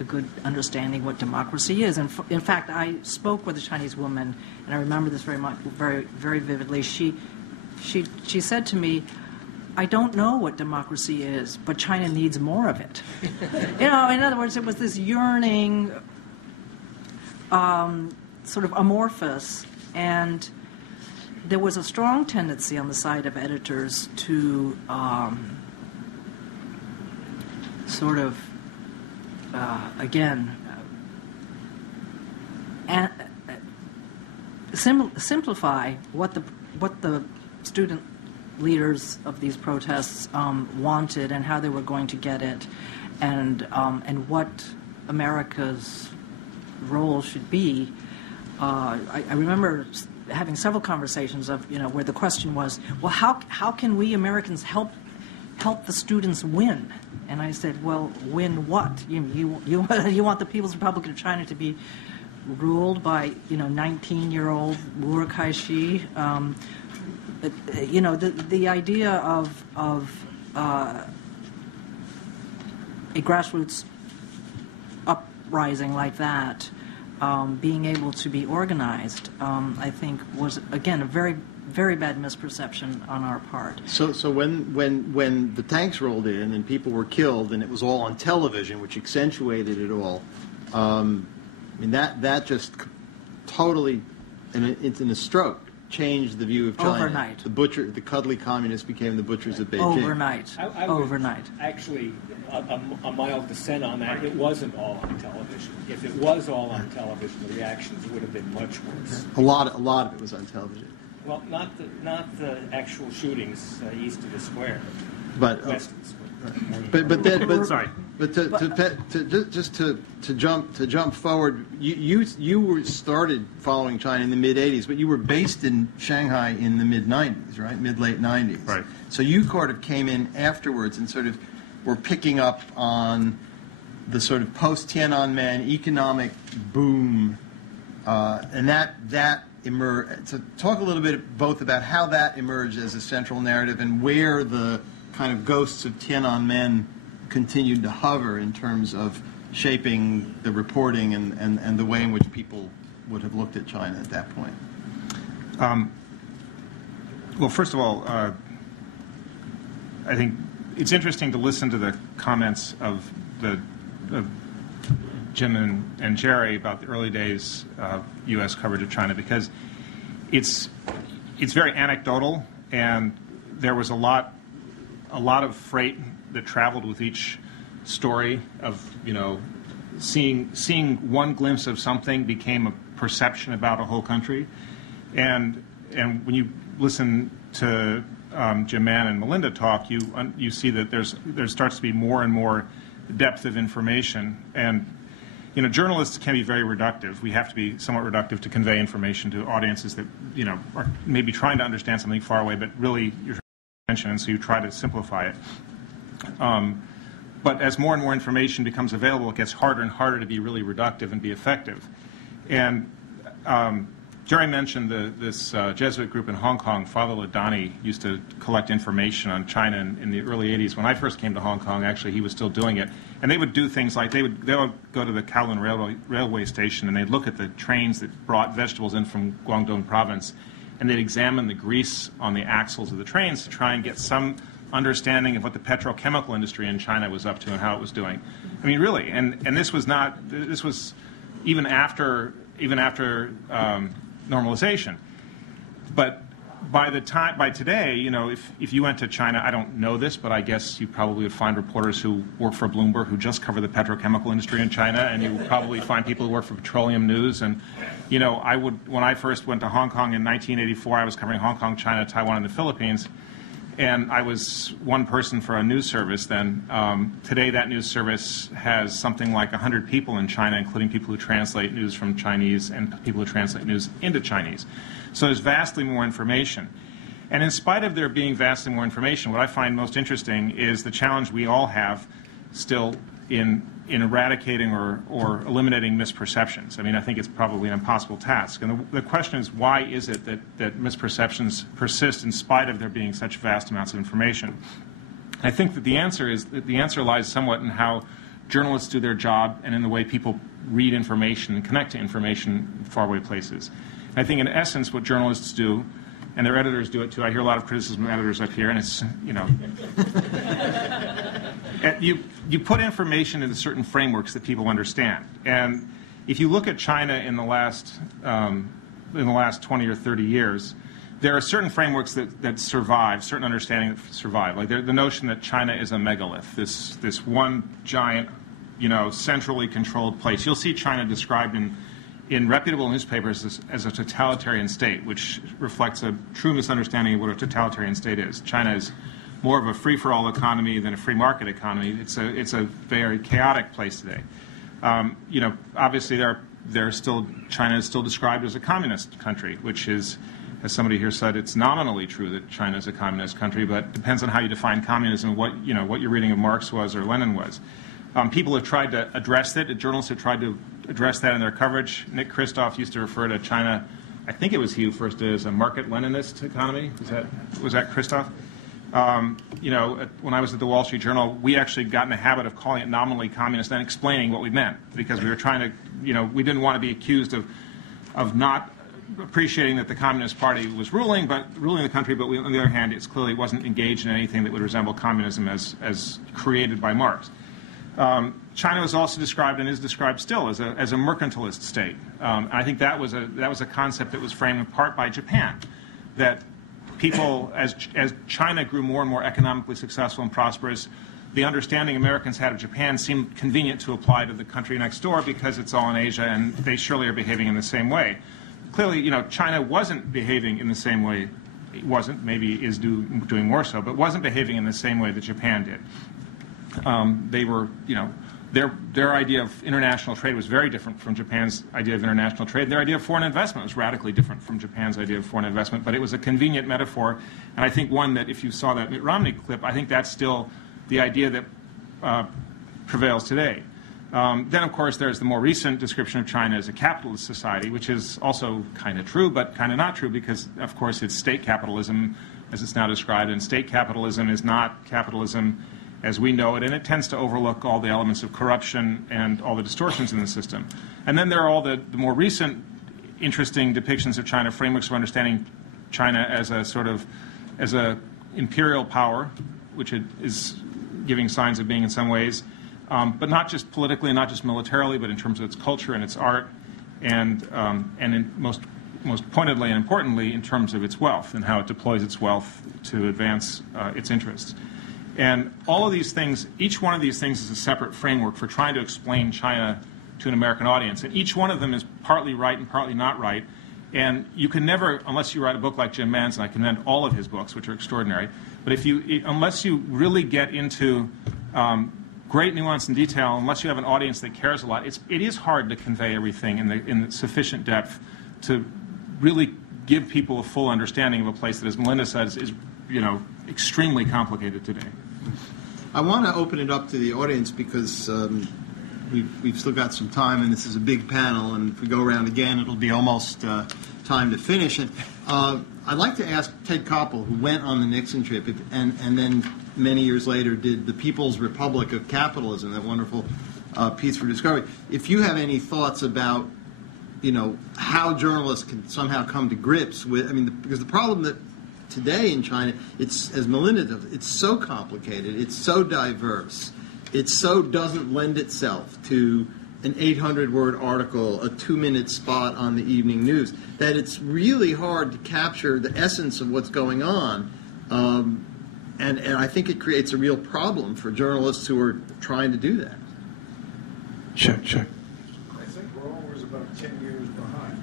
a good understanding what democracy is. And in fact, I spoke with a Chinese woman, and I remember this very, very vividly. She said to me, I don't know what democracy is, but China needs more of it. In other words, it was this yearning sort of amorphous, and there was a strong tendency on the side of editors to sort of, simplify what the student leaders of these protests wanted and how they were going to get it, and what America's role should be. I remember having several conversations of, where the question was, well, how can we Americans help the students win? And I said, well, win what? You want the People's Republic of China to be ruled by 19-year-old Wu Kai-shi? The idea of a grassroots uprising like that, being able to be organized, I think was, again, a very, very bad misperception on our part. So when the tanks rolled in and people were killed and it was all on television, which accentuated it all, that just totally, in a stroke, changed the view of China. Overnight. The cuddly communists became the butchers of Beijing. Overnight. Overnight. Actually, a mild dissent on that. It wasn't all on television. If it was all on television, the reactions would have been much worse. A lot of it was on television. Well, not the actual shootings east of the square, but west of the square. Sorry. But to jump forward, you started following China in the mid '80s, but you were based in Shanghai in the mid '90s, right? Late '90s. Right. So you sort of came in afterwards and sort of were picking up on the sort of post Tiananmen economic boom, and that emerged. So talk a little bit both about how that emerged as a central narrative and where the kind of ghosts of Tiananmen continued to hover in terms of shaping the reporting and the way in which people would have looked at China at that point. Well, first of all, I think it's interesting to listen to the comments of Jim and Jerry about the early days of U.S. coverage of China, because it's very anecdotal, and there was a lot of freight that traveled with each story of, seeing one glimpse of something became a perception about a whole country. And when you listen to Jim Mann and Melinda talk, you see that there starts to be more and more depth of information. And journalists can be very reductive. We have to be somewhat reductive to convey information to audiences that are maybe trying to understand something far away, but really you're attention, and so you try to simplify it. But as more and more information becomes available, it gets harder and harder to be really reductive and be effective. And Jerry mentioned this Jesuit group in Hong Kong. Father Ladani used to collect information on China in the early 80s. When I first came to Hong Kong, actually, he was still doing it. And they would do things like they would go to the Kowloon railway station, and they'd look at the trains that brought vegetables in from Guangdong province, and they'd examine the grease on the axles of the trains to try and get some understanding of what the petrochemical industry in China was up to and how it was doing. I mean, really, and this was even after normalization. But by today, if you went to China, I don't know this, but I guess you probably would find reporters who work for Bloomberg who just cover the petrochemical industry in China, and you would probably find people who work for Petroleum News. And when I first went to Hong Kong in 1984, I was covering Hong Kong, China, Taiwan, and the Philippines. And I was one person for a news service then. Today, that news service has something like 100 people in China, including people who translate news from Chinese and people who translate news into Chinese. So there's vastly more information. And in spite of there being vastly more information, what I find most interesting is the challenge we all have still in eradicating or eliminating misperceptions. I mean, I think it's probably an impossible task. And the question is, why is it that misperceptions persist in spite of there being such vast amounts of information? I think that the answer lies somewhat in how journalists do their job and in the way people read information and connect to information in faraway places. And I think in essence what journalists do, and their editors do it too. I hear a lot of criticism of editors up here, and it's, you put information into certain frameworks that people understand. And if you look at China in the last 20 or 30 years, there are certain frameworks that survive, certain understanding that survive. Like the notion that China is a megalith, this one giant, centrally controlled place. You'll see China described in reputable newspapers as a totalitarian state, which reflects a true misunderstanding of what a totalitarian state is. China is more of a free-for-all economy than a free market economy. It's a very chaotic place today. Obviously China is still described as a communist country, which is, as somebody here said, it's nominally true that China is a communist country, but it depends on how you define communism, what your reading of Marx was or Lenin was. People have tried to address it. Journalists have tried to address that in their coverage. Nick Kristof used to refer to China, I think it was he who first did, as a market Leninist economy. Was that Kristof? When I was at the Wall Street Journal, we actually got in the habit of calling it nominally communist and explaining what we meant, because we were trying to, we didn't want to be accused of not appreciating that the Communist Party was ruling the country, but on the other hand, it wasn't engaged in anything that would resemble communism as created by Marx. China was also described and is described still as a mercantilist state. I think that was a concept that was framed in part by Japan, that people, as China grew more and more economically successful and prosperous, the understanding Americans had of Japan seemed convenient to apply to the country next door because it's all in Asia and they surely are behaving in the same way. Clearly, China wasn't behaving in the same way. It wasn't, maybe is doing more so, but wasn't behaving in the same way that Japan did. They were, their idea of international trade was very different from Japan's idea of international trade. Their idea of foreign investment was radically different from Japan's idea of foreign investment, but it was a convenient metaphor, and I think one that, if you saw that Mitt Romney clip, I think that's still the idea that prevails today. Then, of course, there's the more recent description of China as a capitalist society, which is also kind of true, but kind of not true, because, of course, it's state capitalism, as it's now described, and state capitalism is not capitalism as we know it, and it tends to overlook all the elements of corruption and all the distortions in the system. And then there are all the more recent interesting depictions of China, frameworks for understanding China as a imperial power, which it is giving signs of being in some ways, but not just politically and not just militarily, but in terms of its culture and its art, and in most pointedly and importantly in terms of its wealth and how it deploys its wealth to advance its interests. And all of these things, each one of these things is a separate framework for trying to explain China to an American audience. And each one of them is partly right and partly not right. And you can never, unless you write a book like Jim Mann's, and I commend all of his books, which are extraordinary, but unless you really get into great nuance and detail, unless you have an audience that cares a lot, it is hard to convey everything in sufficient depth to really give people a full understanding of a place that, as Melinda says, is extremely complicated today. I want to open it up to the audience because we've still got some time, and this is a big panel, and if we go around again, it'll be almost time to finish. And I'd like to ask Ted Koppel, who went on the Nixon trip and then many years later did the People's Republic of Capitalism, that wonderful piece for Discovery, if you have any thoughts about how journalists can somehow come to grips with, because the problem that today in China, it's, as Melinda does, it's so complicated, it's so diverse, it so doesn't lend itself to an 800-word article, a 2-minute spot on the evening news, that it's really hard to capture the essence of what's going on. And I think it creates a real problem for journalists who are trying to do that. Check. I think we're always about 10 years behind.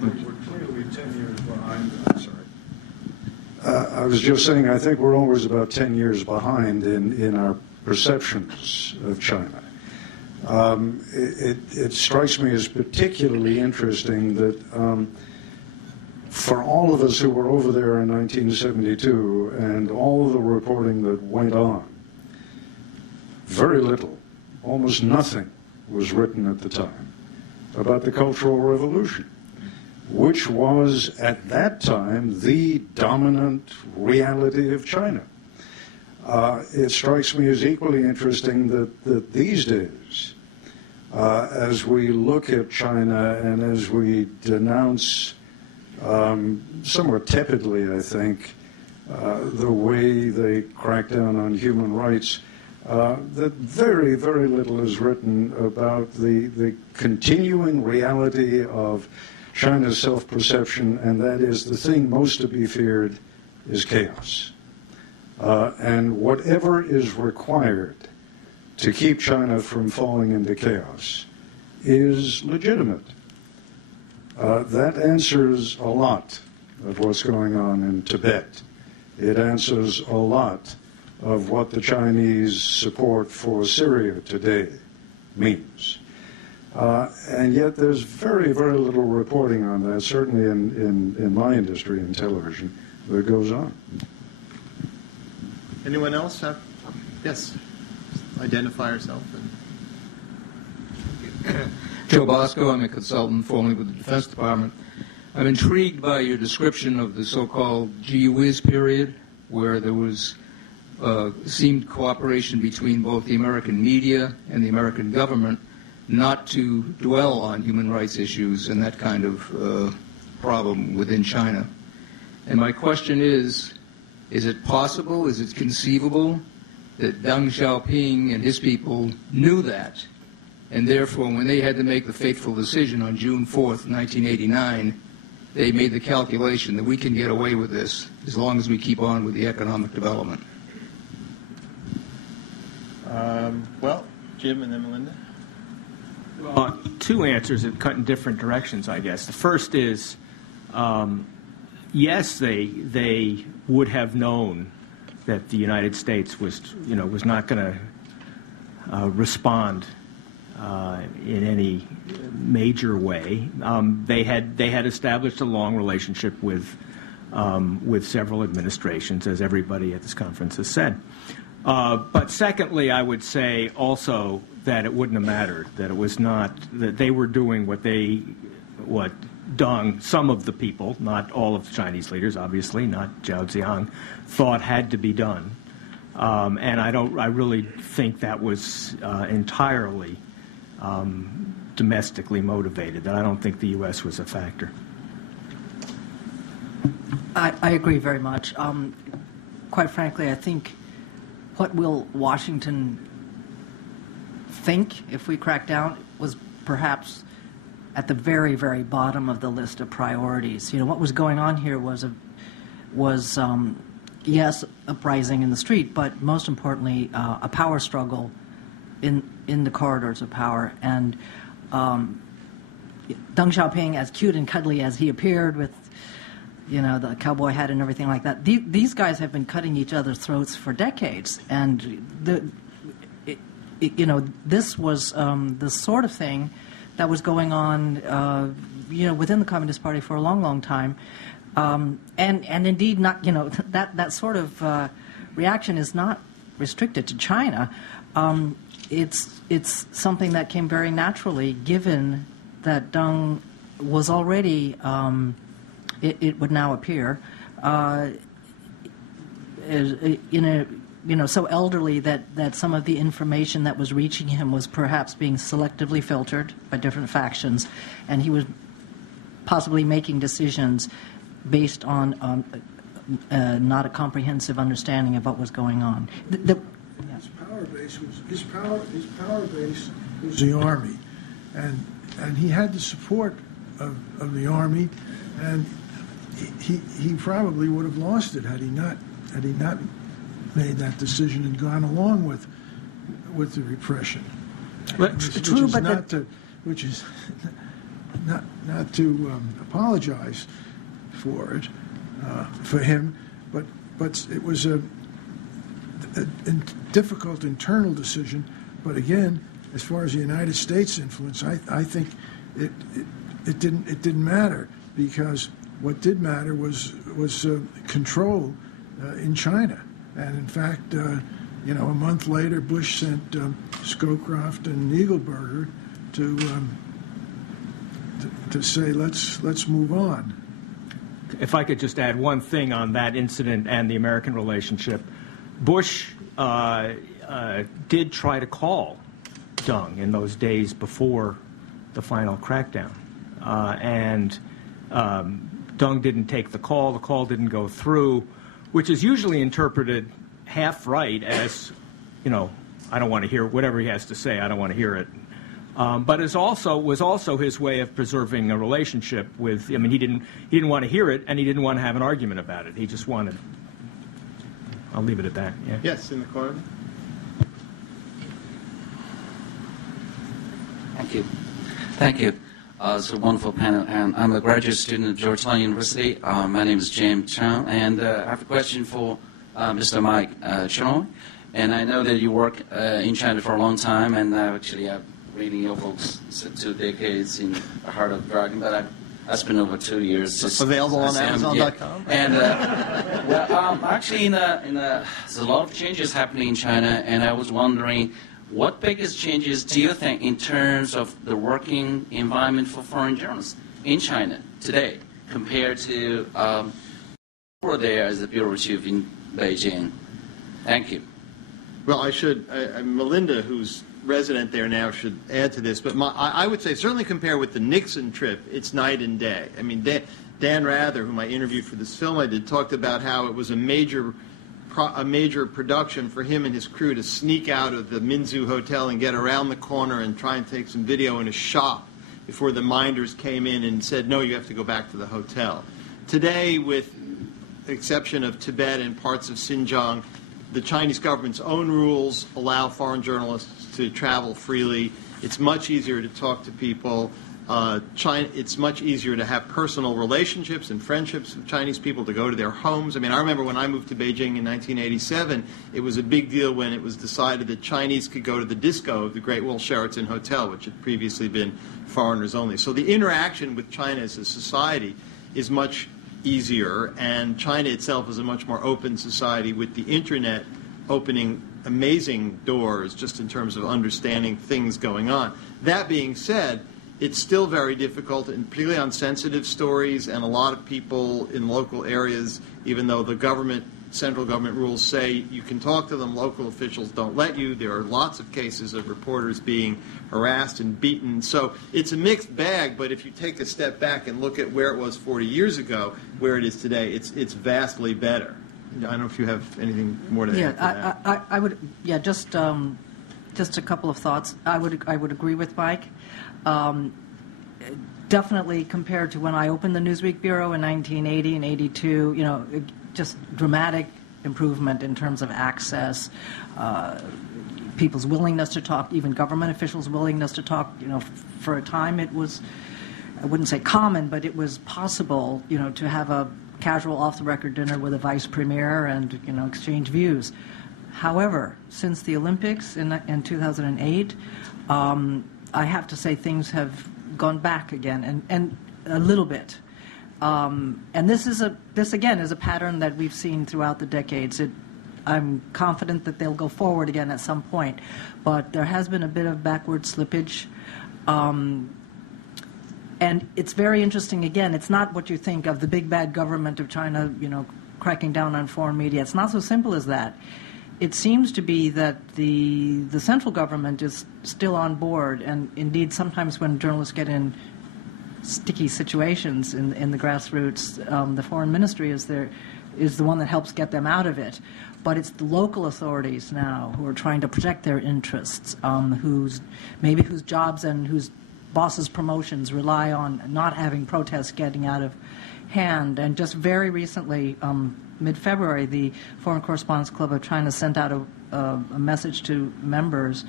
We're clearly 10 years behind. I'm sorry. I was just saying, I think we're always about 10 years behind in our perceptions of China. It strikes me as particularly interesting that for all of us who were over there in 1972 and all of the reporting that went on, very little, almost nothing, was written at the time about the Cultural Revolution, which was at that time the dominant reality of China. It strikes me as equally interesting that these days, as we look at China and as we denounce somewhat tepidly, I think, the way they crack down on human rights, that very, very little is written about the continuing reality of China's self-perception, and that is the thing most to be feared is chaos. And whatever is required to keep China from falling into chaos is legitimate. That answers a lot of what's going on in Tibet. It answers a lot of what the Chinese support for Syria today means. And yet there's very, very little reporting on that, certainly in my industry, in television, that goes on. Anyone else have? Yes. Identify yourself. Joe Bosco, I'm a consultant formerly with the Defense Department. I'm intrigued by your description of the so-called gee whiz period, where there was seemed cooperation between both the American media and the American government not to dwell on human rights issues and that kind of problem within China. And my question is it possible, is it conceivable that Deng Xiaoping and his people knew that, and therefore when they had to make the fateful decision on June 4th, 1989, they made the calculation that we can get away with this as long as we keep on with the economic development? Well, Jim and then Melinda. Well, two answers that cut in different directions, I guess. The first is, yes, they would have known that the United States was not going to respond in any major way. They had established a long relationship with several administrations, as everybody at this conference has said. But secondly, I would say also that it wouldn't have mattered, that it was not, that they were doing what Deng, some of the people, not all of the Chinese leaders, obviously, not Zhao Ziyang, thought had to be done. And I really think that was entirely domestically motivated, that I don't think the U.S. was a factor. I agree very much. Quite frankly, I think what will Washington think if we crack down was perhaps at the very, very bottom of the list of priorities. You know, what was going on here was yes, uprising in the street, but most importantly, a power struggle in the corridors of power. And Deng Xiaoping, as cute and cuddly as he appeared with, the cowboy hat and everything like that, these guys have been cutting each other's throats for decades. And, this was the sort of thing that was going on, within the Communist Party for a long, long time. And indeed, not, that sort of reaction is not restricted to China. It's something that came very naturally, given that Deng was already, it would now appear, so elderly that some of the information that was reaching him was perhaps being selectively filtered by different factions, and he was possibly making decisions based on not a comprehensive understanding of what was going on. His power base was the army, and he had the support of the army, and he probably would have lost it had he not made that decision and gone along with the repression. Which is not to apologize for it, for him, but it was a difficult internal decision. But again, as far as the United States influence, I think it didn't matter, because what did matter was control in China. And in fact, a month later, Bush sent Scowcroft and Eagleburger to say let's move on. If I could just add one thing on that incident and the American relationship, Bush did try to call Deng in those days before the final crackdown, and Deng didn't take the call. The call didn't go through, which is usually interpreted half right as, I don't want to hear whatever he has to say. I don't want to hear it. But it was also his way of preserving a relationship with. I mean, he didn't want to hear it, and he didn't want to have an argument about it. He just wanted. I'll leave it at that. Yeah. Yes, in the corner. Thank you. Thank you. It's a wonderful panel. And I'm a graduate student at Georgetown University. My name is James Chang, and I have a question for Mr. Mike Chinoy. And I know that you work in China for a long time, and actually I've reading your books 2 decades in the heart of the dragon, but I spent over 2 years. Just available on Amazon.com. And actually, there's a lot of changes happening in China, and I was wondering, what biggest changes do you think in terms of the working environment for foreign journalists in China today compared to over there as a bureau chief in Beijing? Thank you. Well, Melinda, who's resident there now, should add to this, but I would say certainly compare with the Nixon trip, it's night and day. I mean, Dan Rather, whom I interviewed for this film I did, talked about how it was a major production for him and his crew to sneak out of the Minzu Hotel and get around the corner and try and take some video in a shop before the minders came in and said, no, you have to go back to the hotel. Today, with the exception of Tibet and parts of Xinjiang, the Chinese government's own rules allow foreign journalists to travel freely. It's much easier to talk to people. It's much easier to have personal relationships and friendships with Chinese people, to go to their homes. I mean, I remember when I moved to Beijing in 1987, it was a big deal when it was decided that Chinese could go to the disco of the Great Wall Sheraton Hotel, which had previously been foreigners only. So the interaction with China as a society is much easier, and China itself is a much more open society, with the internet opening amazing doors just in terms of understanding things going on. That being said, it's still very difficult, and particularly on sensitive stories, and a lot of people in local areas, even though the central government rules say you can talk to them, local officials don't let you. There are lots of cases of reporters being harassed and beaten. So it's a mixed bag, but if you take a step back and look at where it was 40 years ago, where it is today, it's vastly better. I don't know if you have anything more to add to that. I would, just a couple of thoughts. I would agree with Mike. Definitely compared to when I opened the Newsweek Bureau in 1980 and 82, just dramatic improvement in terms of access, people's willingness to talk, even government officials' willingness to talk. For a time it was, I wouldn't say common, but it was possible, to have a casual off-the-record dinner with a vice premier and, exchange views. However, since the Olympics in 2008, I have to say things have gone back again, and a little bit. And this again is a pattern that we've seen throughout the decades. I'm confident that they'll go forward again at some point, but there has been a bit of backward slippage. And it's very interesting. Again, it's not what you think of the big bad government of China, cracking down on foreign media. It's not so simple as that. It seems to be that the central government is still on board, and indeed sometimes when journalists get in sticky situations in the grassroots, the foreign ministry is the one that helps get them out of it. But it's the local authorities now who are trying to protect their interests, whose jobs and whose bosses' promotions rely on not having protests getting out of hand. And just very recently, mid-February, the Foreign Correspondents Club of China sent out a message to members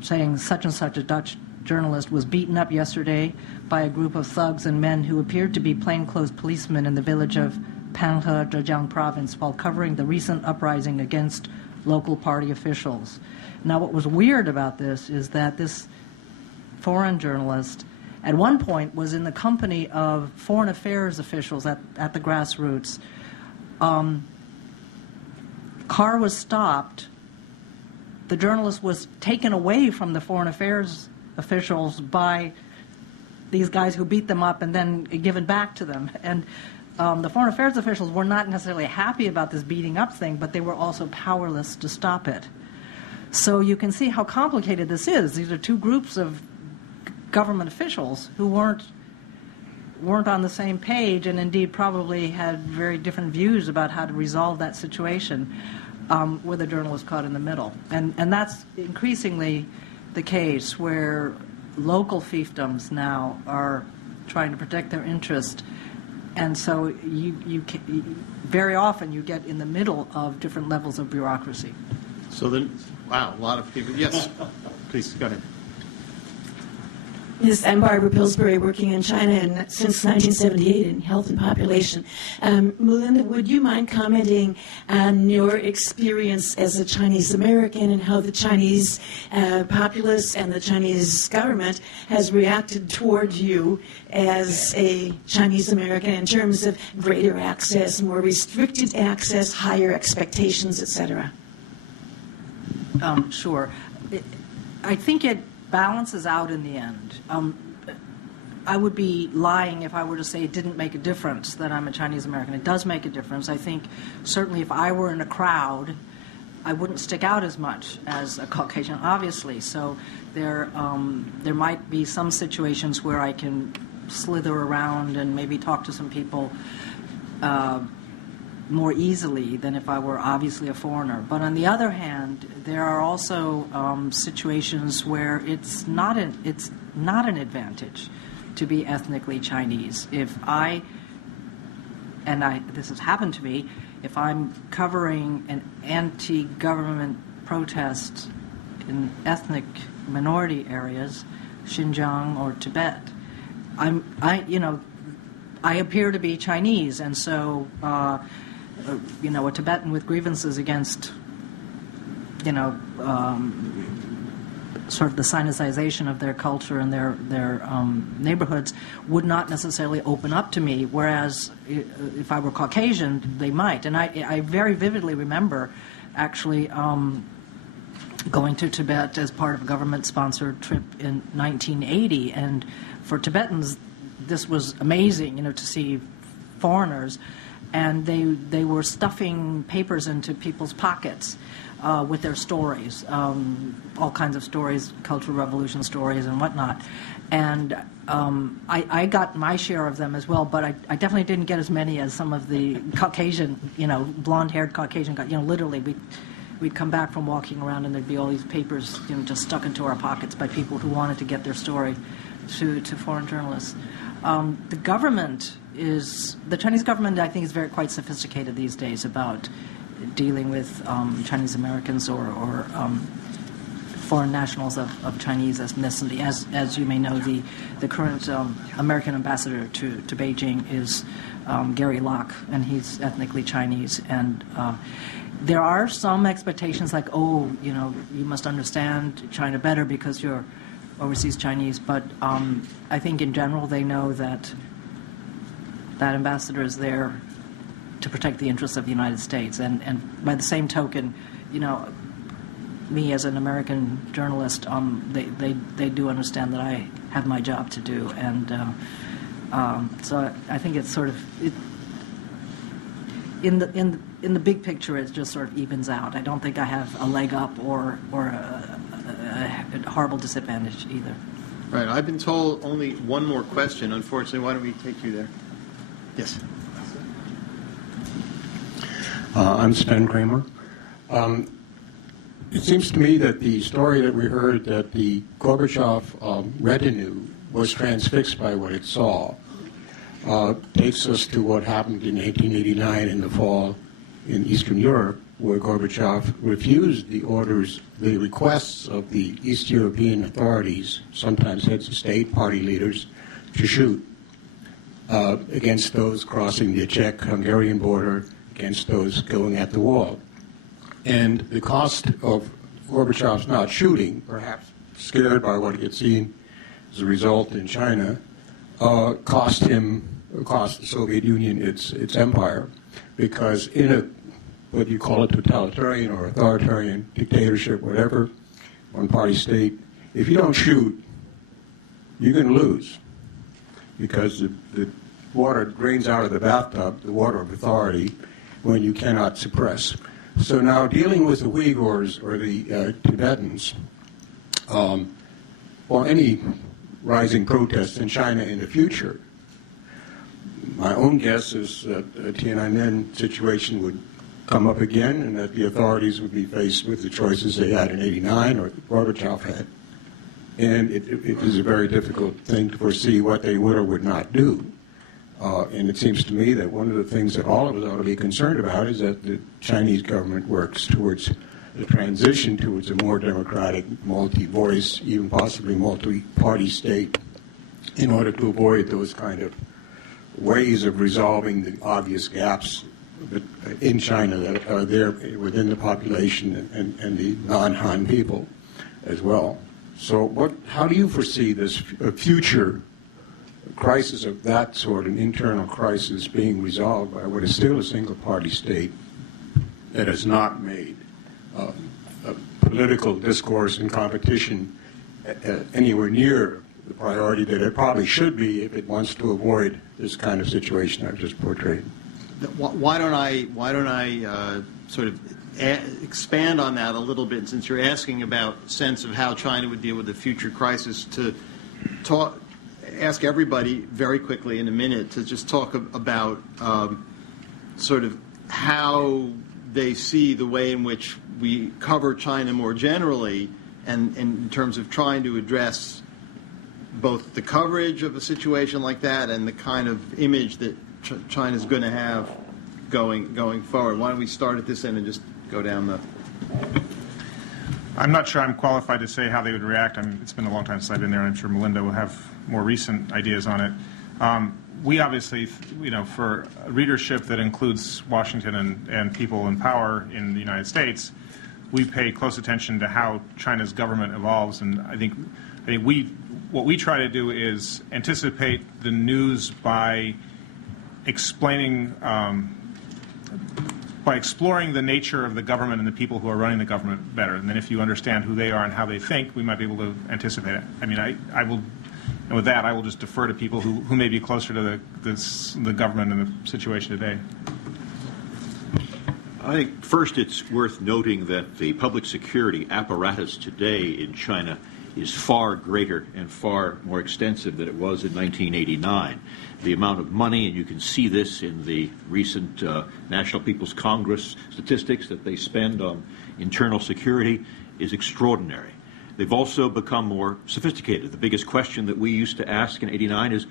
saying such and such a Dutch journalist was beaten up yesterday by a group of thugs and men who appeared to be plainclothes policemen in the village of Panhe, Zhejiang province, while covering the recent uprising against local party officials. Now, what was weird about this is that this foreign journalist at one point was in the company of foreign affairs officials at the grassroots. Car was stopped. The journalist was taken away from the foreign affairs officials by these guys who beat them up and then given back to them. And the foreign affairs officials were not necessarily happy about this beating up thing, but they were also powerless to stop it. So you can see how complicated this is. These are two groups of government officials who weren't on the same page, and indeed probably had very different views about how to resolve that situation. with a journalist caught in the middle. And that's increasingly the case, where local fiefdoms now are trying to protect their interest. And so very often you get in the middle of different levels of bureaucracy. So then, wow, a lot of people. Yes, please, go ahead. Yes, I'm Barbara Pillsbury, working in China since 1978 in health and population. Melinda, would you mind commenting on your experience as a Chinese American and how the Chinese populace and the Chinese government has reacted toward you as a Chinese American in terms of greater access, more restricted access, higher expectations, etc.? Sure. I think it balances out in the end. I would be lying if I were to say it didn't make a difference that I'm a Chinese American. It does make a difference. I think certainly if I were in a crowd, I wouldn't stick out as much as a Caucasian, obviously. So there might be some situations where I can slither around and maybe talk to some people more easily than if I were obviously a foreigner. But on the other hand, there are also situations where it's not an advantage to be ethnically Chinese. This has happened to me, if I'm covering an anti-government protest in ethnic minority areas, Xinjiang or Tibet, I appear to be Chinese, and so a Tibetan with grievances against, sort of the Sinicization of their culture and their neighborhoods would not necessarily open up to me, whereas if I were Caucasian, they might. And I very vividly remember actually going to Tibet as part of a government-sponsored trip in 1980, and for Tibetans, this was amazing, to see foreigners. And they were stuffing papers into people's pockets with their stories, all kinds of stories, Cultural Revolution stories and whatnot. And I got my share of them as well, but I definitely didn't get as many as some of the Caucasian, blonde-haired Caucasian guys. Literally, we'd come back from walking around and there'd be all these papers, just stuck into our pockets by people who wanted to get their story to foreign journalists. The Chinese government, I think, is quite sophisticated these days about dealing with Chinese Americans or foreign nationals of Chinese ethnicity. As you may know, the current American ambassador to Beijing is Gary Locke, and he's ethnically Chinese. And there are some expectations like, you must understand China better because you're overseas Chinese, but I think in general they know that ambassador is there to protect the interests of the United States. And by the same token, me as an American journalist, they do understand that I have my job to do. And so I think it's sort of, in the big picture, it just sort of evens out. I don't think I have a leg up or a horrible disadvantage either. Right. I've been told only one more question. Unfortunately, why don't we take you there? Yes. I'm Sven Kramer. It seems to me that the story that we heard that the Gorbachev retinue was transfixed by what it saw takes us to what happened in 1889 in the fall in Eastern Europe, where Gorbachev refused the requests of the East European authorities, sometimes heads of state, party leaders, to shoot against those crossing the Czech-Hungarian border, against those going at the wall. And the cost of Gorbachev's not shooting, perhaps scared by what he had seen as a result in China, cost the Soviet Union its empire, because in a, whether you call it totalitarian or authoritarian dictatorship, whatever, one-party state, if you don't shoot, you're going to lose, because the water drains out of the bathtub, the water of authority, when you cannot suppress. So now dealing with the Uyghurs or the Tibetans, or any rising protests in China in the future, my own guess is that the Tiananmen situation would come up again, and that the authorities would be faced with the choices they had in '89 or Gorbachev had. And it is a very difficult thing to foresee what they would or would not do. And it seems to me that one of the things that all of us ought to be concerned about is that the Chinese government works towards the transition towards a more democratic, multi-voice, even possibly multi-party state in order to avoid those kind of ways of resolving the obvious gaps in China that are there within the population and the non-Han people as well. So how do you foresee this future crisis of that sort, an internal crisis, being resolved by what is still a single-party state that has not made political discourse and competition anywhere near the priority that it probably should be if it wants to avoid this kind of situation I've just portrayed? Why don't I sort of expand on that a little bit, since you're asking about sense of how China would deal with the future crisis, to ask everybody very quickly in a minute to just talk about sort of how they see the way in which we cover China more generally, and in terms of trying to address both the coverage of a situation like that and the kind of image that China's going to have going forward. Why don't we start at this end and just go down the... I'm not sure I'm qualified to say how they would react. It's been a long time since I've been there, and I'm sure Melinda will have more recent ideas on it. We obviously, for a readership that includes Washington and people in power in the United States, we pay close attention to how China's government evolves, and I think what we try to do is anticipate the news by explaining, by exploring the nature of the government and the people who are running the government better. And then if you understand who they are and how they think, we might be able to anticipate it. I mean, I will, and with that, I will just defer to people who may be closer to the government and the situation today. I think first it's worth noting that the public security apparatus today in China is far greater and far more extensive than it was in 1989. The amount of money, and you can see this in the recent National People's Congress statistics that they spend on internal security, is extraordinary. They've also become more sophisticated. The biggest question that we used to ask in '89 is,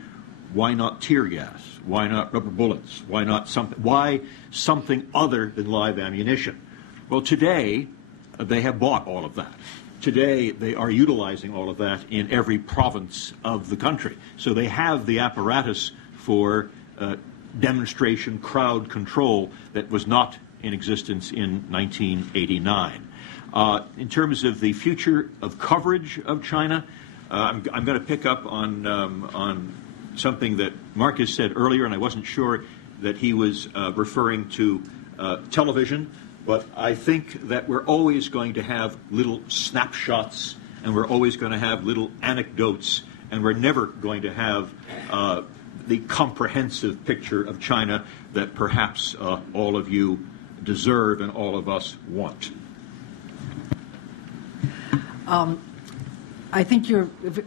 why not tear gas? Why not rubber bullets? Why something other than live ammunition? Well, today they have bought all of that. Today, they are utilizing all of that in every province of the country. So they have the apparatus for demonstration, crowd control that was not in existence in 1989. In terms of the future of coverage of China, I'm going to pick up on something that Marcus said earlier, and I wasn't sure that he was referring to television. But I think that we're always going to have little snapshots, and we're always going to have little anecdotes, and we're never going to have the comprehensive picture of China that perhaps all of you deserve and all of us want. I think you're a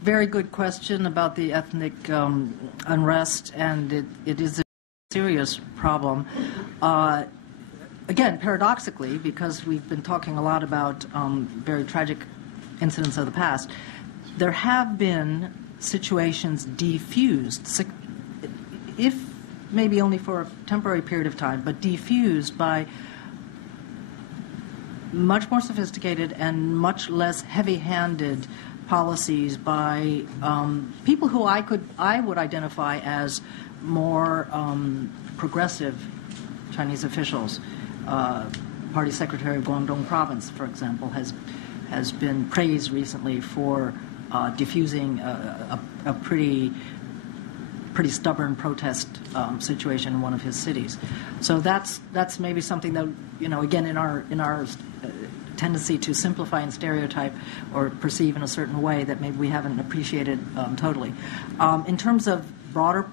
very good question about the ethnic unrest, and it is a serious problem. Again, paradoxically, because we've been talking a lot about very tragic incidents of the past, there have been situations defused, if maybe only for a temporary period of time, but defused by much more sophisticated and much less heavy-handed policies by people who I would identify as more progressive Chinese officials. Party Secretary of Guangdong Province, for example, has been praised recently for diffusing a pretty stubborn protest situation in one of his cities. So that's maybe something that, again, in our tendency to simplify and stereotype or perceive in a certain way that maybe we haven't appreciated totally. In terms of broader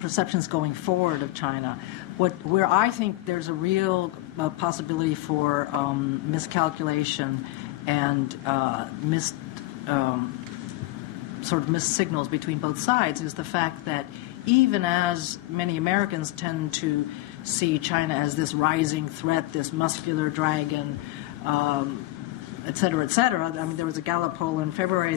perceptions going forward of China, where I think there's a real possibility for miscalculation and sort of missed signals between both sides is the fact that even as many Americans tend to see China as this rising threat, this muscular dragon, et cetera, et cetera. I mean, there was a Gallup poll in February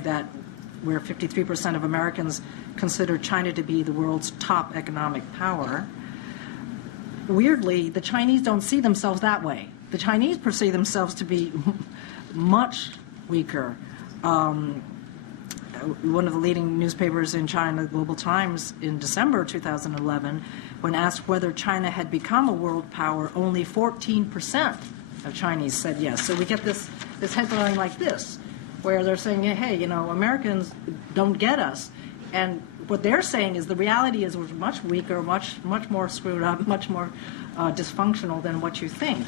where 53% of Americans consider China to be the world's top economic power. Weirdly, the Chinese don't see themselves that way. The Chinese perceive themselves to be much weaker. One of the leading newspapers in China, the Global Times, in December 2011, when asked whether China had become a world power, only 14% of Chinese said yes. So we get this headline like this, where they're saying, hey, you know, Americans don't get us. And what they're saying is the reality is we're much weaker, much more screwed up, much more dysfunctional than what you think.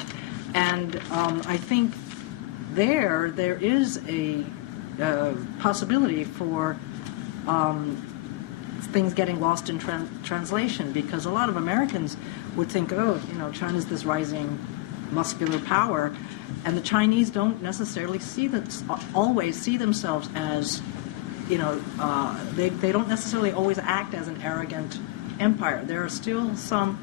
And I think there is a possibility for things getting lost in translation, because a lot of Americans would think, oh, you know, China's this rising muscular power, and the Chinese don't necessarily always see themselves as, you know, they don't necessarily always act as an arrogant empire. There are still some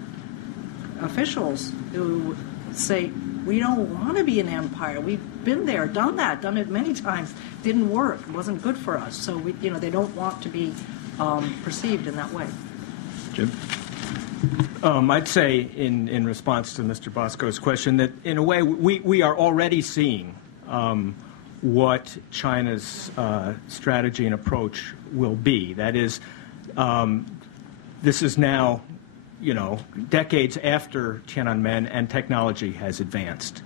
officials who say, we don't want to be an empire. We've been there, done it many times. Didn't work. It wasn't good for us. So they don't want to be perceived in that way. Jim? I'd say in response to Mr. Bosco's question that in a way we are already seeing what China's strategy and approach will be. That is, this is now, you know, decades after Tiananmen, and technology has advanced.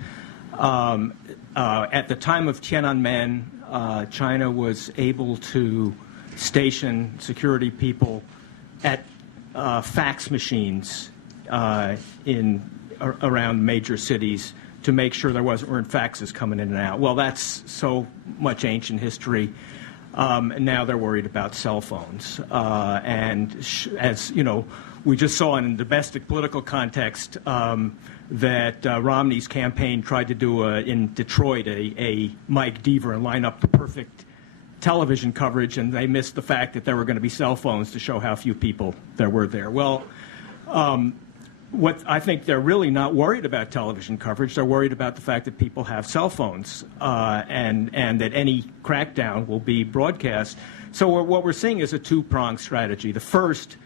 At the time of Tiananmen, China was able to station security people at fax machines around major cities to make sure there weren't faxes coming in and out. Well, that's so much ancient history. And now they're worried about cell phones. As you know, we just saw in the domestic political context that Romney's campaign tried to do in Detroit a Mike Deaver and line up the perfect television coverage, and they missed the fact that there were going to be cell phones to show how few people there were there. Well, what I think they're really not worried about television coverage. They're worried about the fact that people have cell phones and that any crackdown will be broadcast. So what we're seeing is a two-pronged strategy. The first,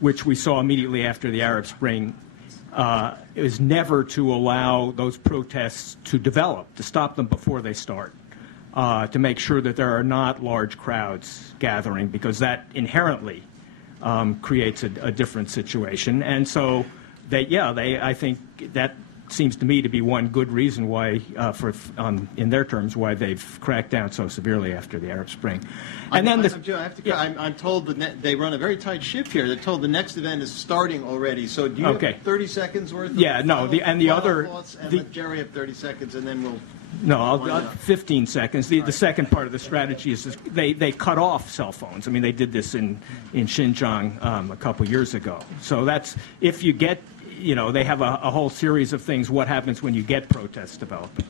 which we saw immediately after the Arab Spring, is never to allow those protests to develop, to stop them before they start, to make sure that there are not large crowds gathering, because that inherently creates a different situation. And so, I think that seems to me to be one good reason why, in their terms, why they've cracked down so severely after the Arab Spring. And I'm told they run a very tight ship here. They're told the next event is starting already. So do you have 30 seconds worth? Thoughts? And let Jerry have 30 seconds, and then we'll. No, I'll 15 seconds. The second part of the strategy is they cut off cell phones. I mean, they did this in Xinjiang a couple years ago. So that's, if you get, you know, they have a whole series of things, what happens when you get protests developing,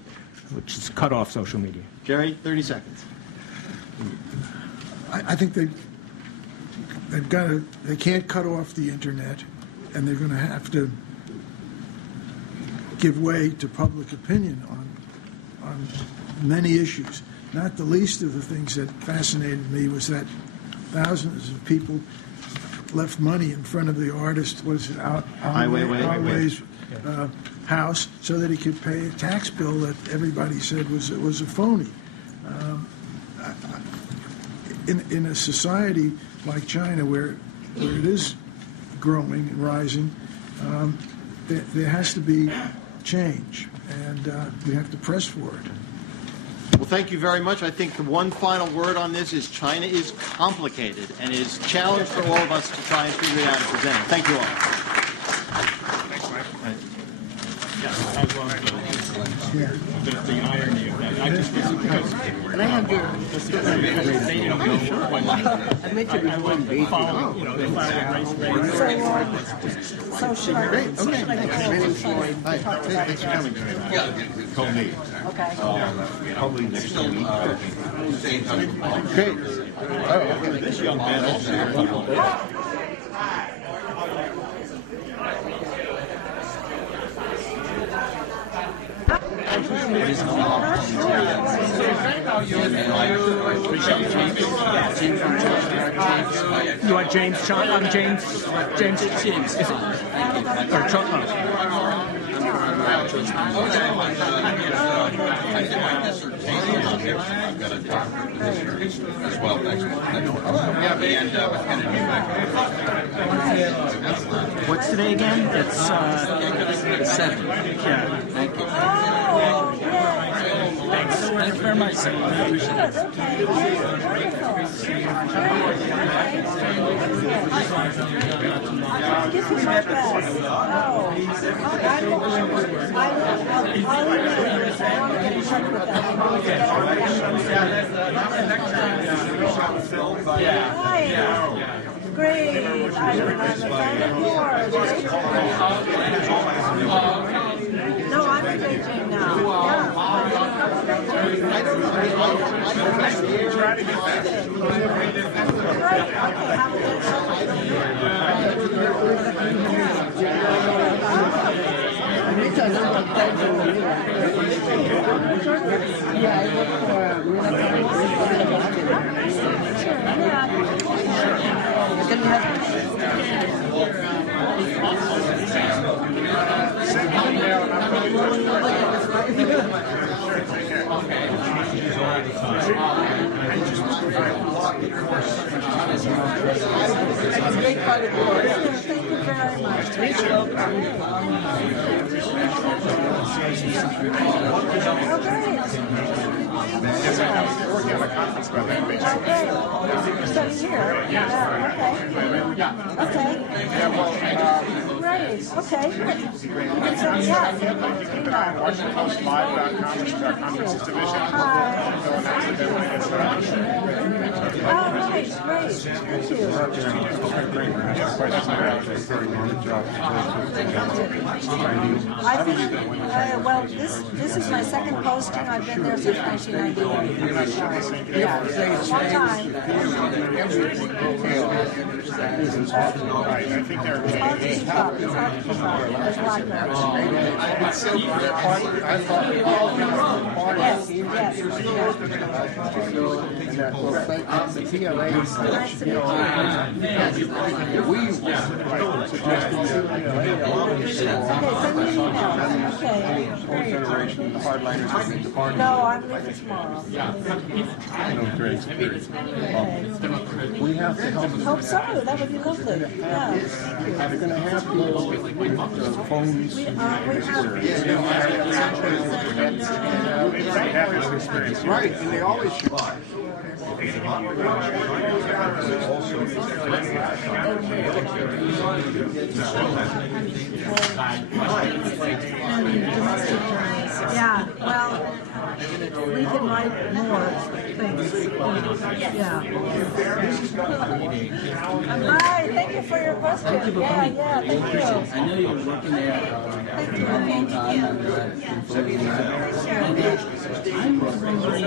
which is cut off social media. Jerry, 30 seconds. I think they can't cut off the internet, and they're going to have to give way to public opinion on many issues. Not the least of the things that fascinated me was that thousands of people left money in front of the artist, Ai Weiwei's house, so that he could pay a tax bill that everybody said was a phony. In a society like China, where it is growing and rising, there has to be change, and we have to press for it. Well, thank you very much. I think the one final word on this is China is complicated, and it is a challenge for all of us to try and figure out how to present it. Thank you all. Thanks, Mike. The irony of that. I just because can I have your? I mentioned it one day. So should I? Great. Okay. My name's Laurie. Hi. Thanks for coming. Call me. Okay. Probably next week. Great. This young man also. You want James Sean? I'm James. James. Is it? Or Chuck? I did my dissertation on it. I've got a doctorate this year as well next one. And with Kennedy back. What's today again? It's 7. Yeah. Thank you. Thanks. Thanks very much. I appreciate it. This is my best. Hi. Great. I'm a fan of yours. No, I'm in Beijing now. WashingtonPostLive.com, which is our conferences division. I think, well, this is my second posting. I've been there since 1998. Yeah, long time. Right, I think they're It's hard to keep up. There's blackberries. No, I'm leaving tomorrow. Great experience. We have to help. Hope so. That would be lovely. Yeah. They're going to have phones. Right, and they always should. Yeah, well, we can write more things. Yeah. Hi, thank you for your question. Thank you. Thank you. I know you're working there Thank you. I'm wondering,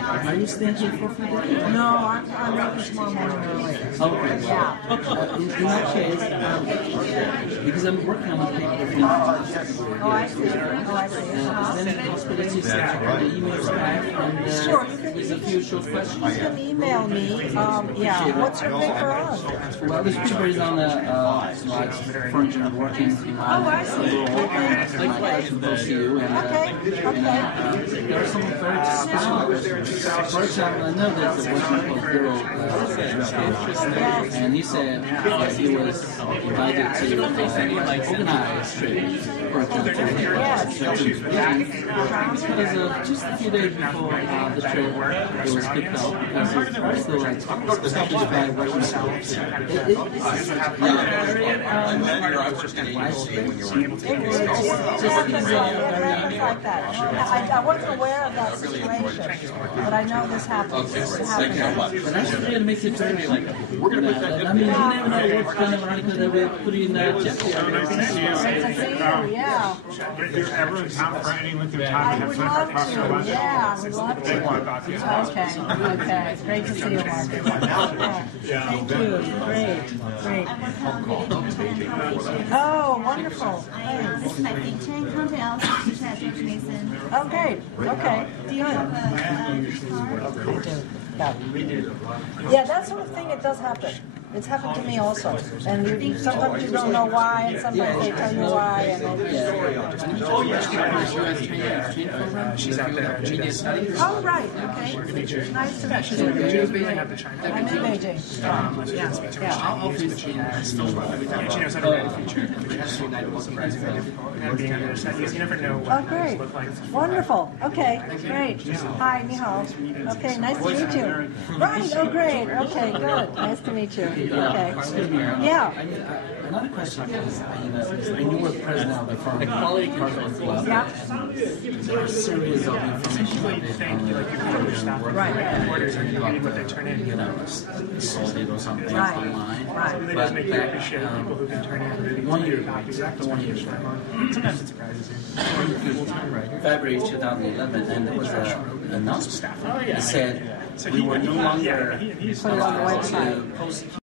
are you staying here for a few days? No, I'm leaving tomorrow morning early. Okay. Yeah. In that case, because I'm working on a paper from Oh, I see. is there any possibility to send the emails back and Sure. with a few short questions? You can email me. Yeah. What's your paper on? Well, this paper is on like furniture working. Oh, I see. Like close to you. And, Okay. there are some very special questions. For example, I know there's a working called Bureau and he said that he was invited to organize trade. For example, because just a few days before the trade, it was kicked out because it was still established by Russian scholars. I was just going to see when you were able to take this call. I wasn't aware of that situation, but I know this happens. This happens. But that's going to make it very like, we're going to put that. I mean, you never know what kind of article that we're putting in that. Yeah. If you're ever in town for any length of time, I would love to. Yeah, I would love to. Okay. It's great to see you, Mark. Yeah. Thank you. Great. Oh, wonderful. This is my think tank. Come to Alice teach at George Mason. Oh, great. Okay. Do you have a card? I do. Yeah, that sort of thing, it does happen. It's happened to me also. And sometimes you don't know why, and sometimes they tell you why. She's at the Chinese studies. Oh, right. Okay. Nice to meet you. I'm in Beijing. I'll finish She knows how to write a feature, which is surprisingly difficult. And being under studies, you never know what great. look like. Wonderful. Okay, great. Hi, ni hao. Okay, nice to meet you. Right, oh, great. Okay, good. Nice to meet you. Okay. Yeah. Another question is, when you were president of the Foreign Partners Club, there are a series of information Reporters are getting what they turn in. sold it or something online. They just make you appreciate people who can turn in 1 year ago. Sometimes it surprises you. February 2011, and there was an announcement. It said we were no longer Put it on the website. to post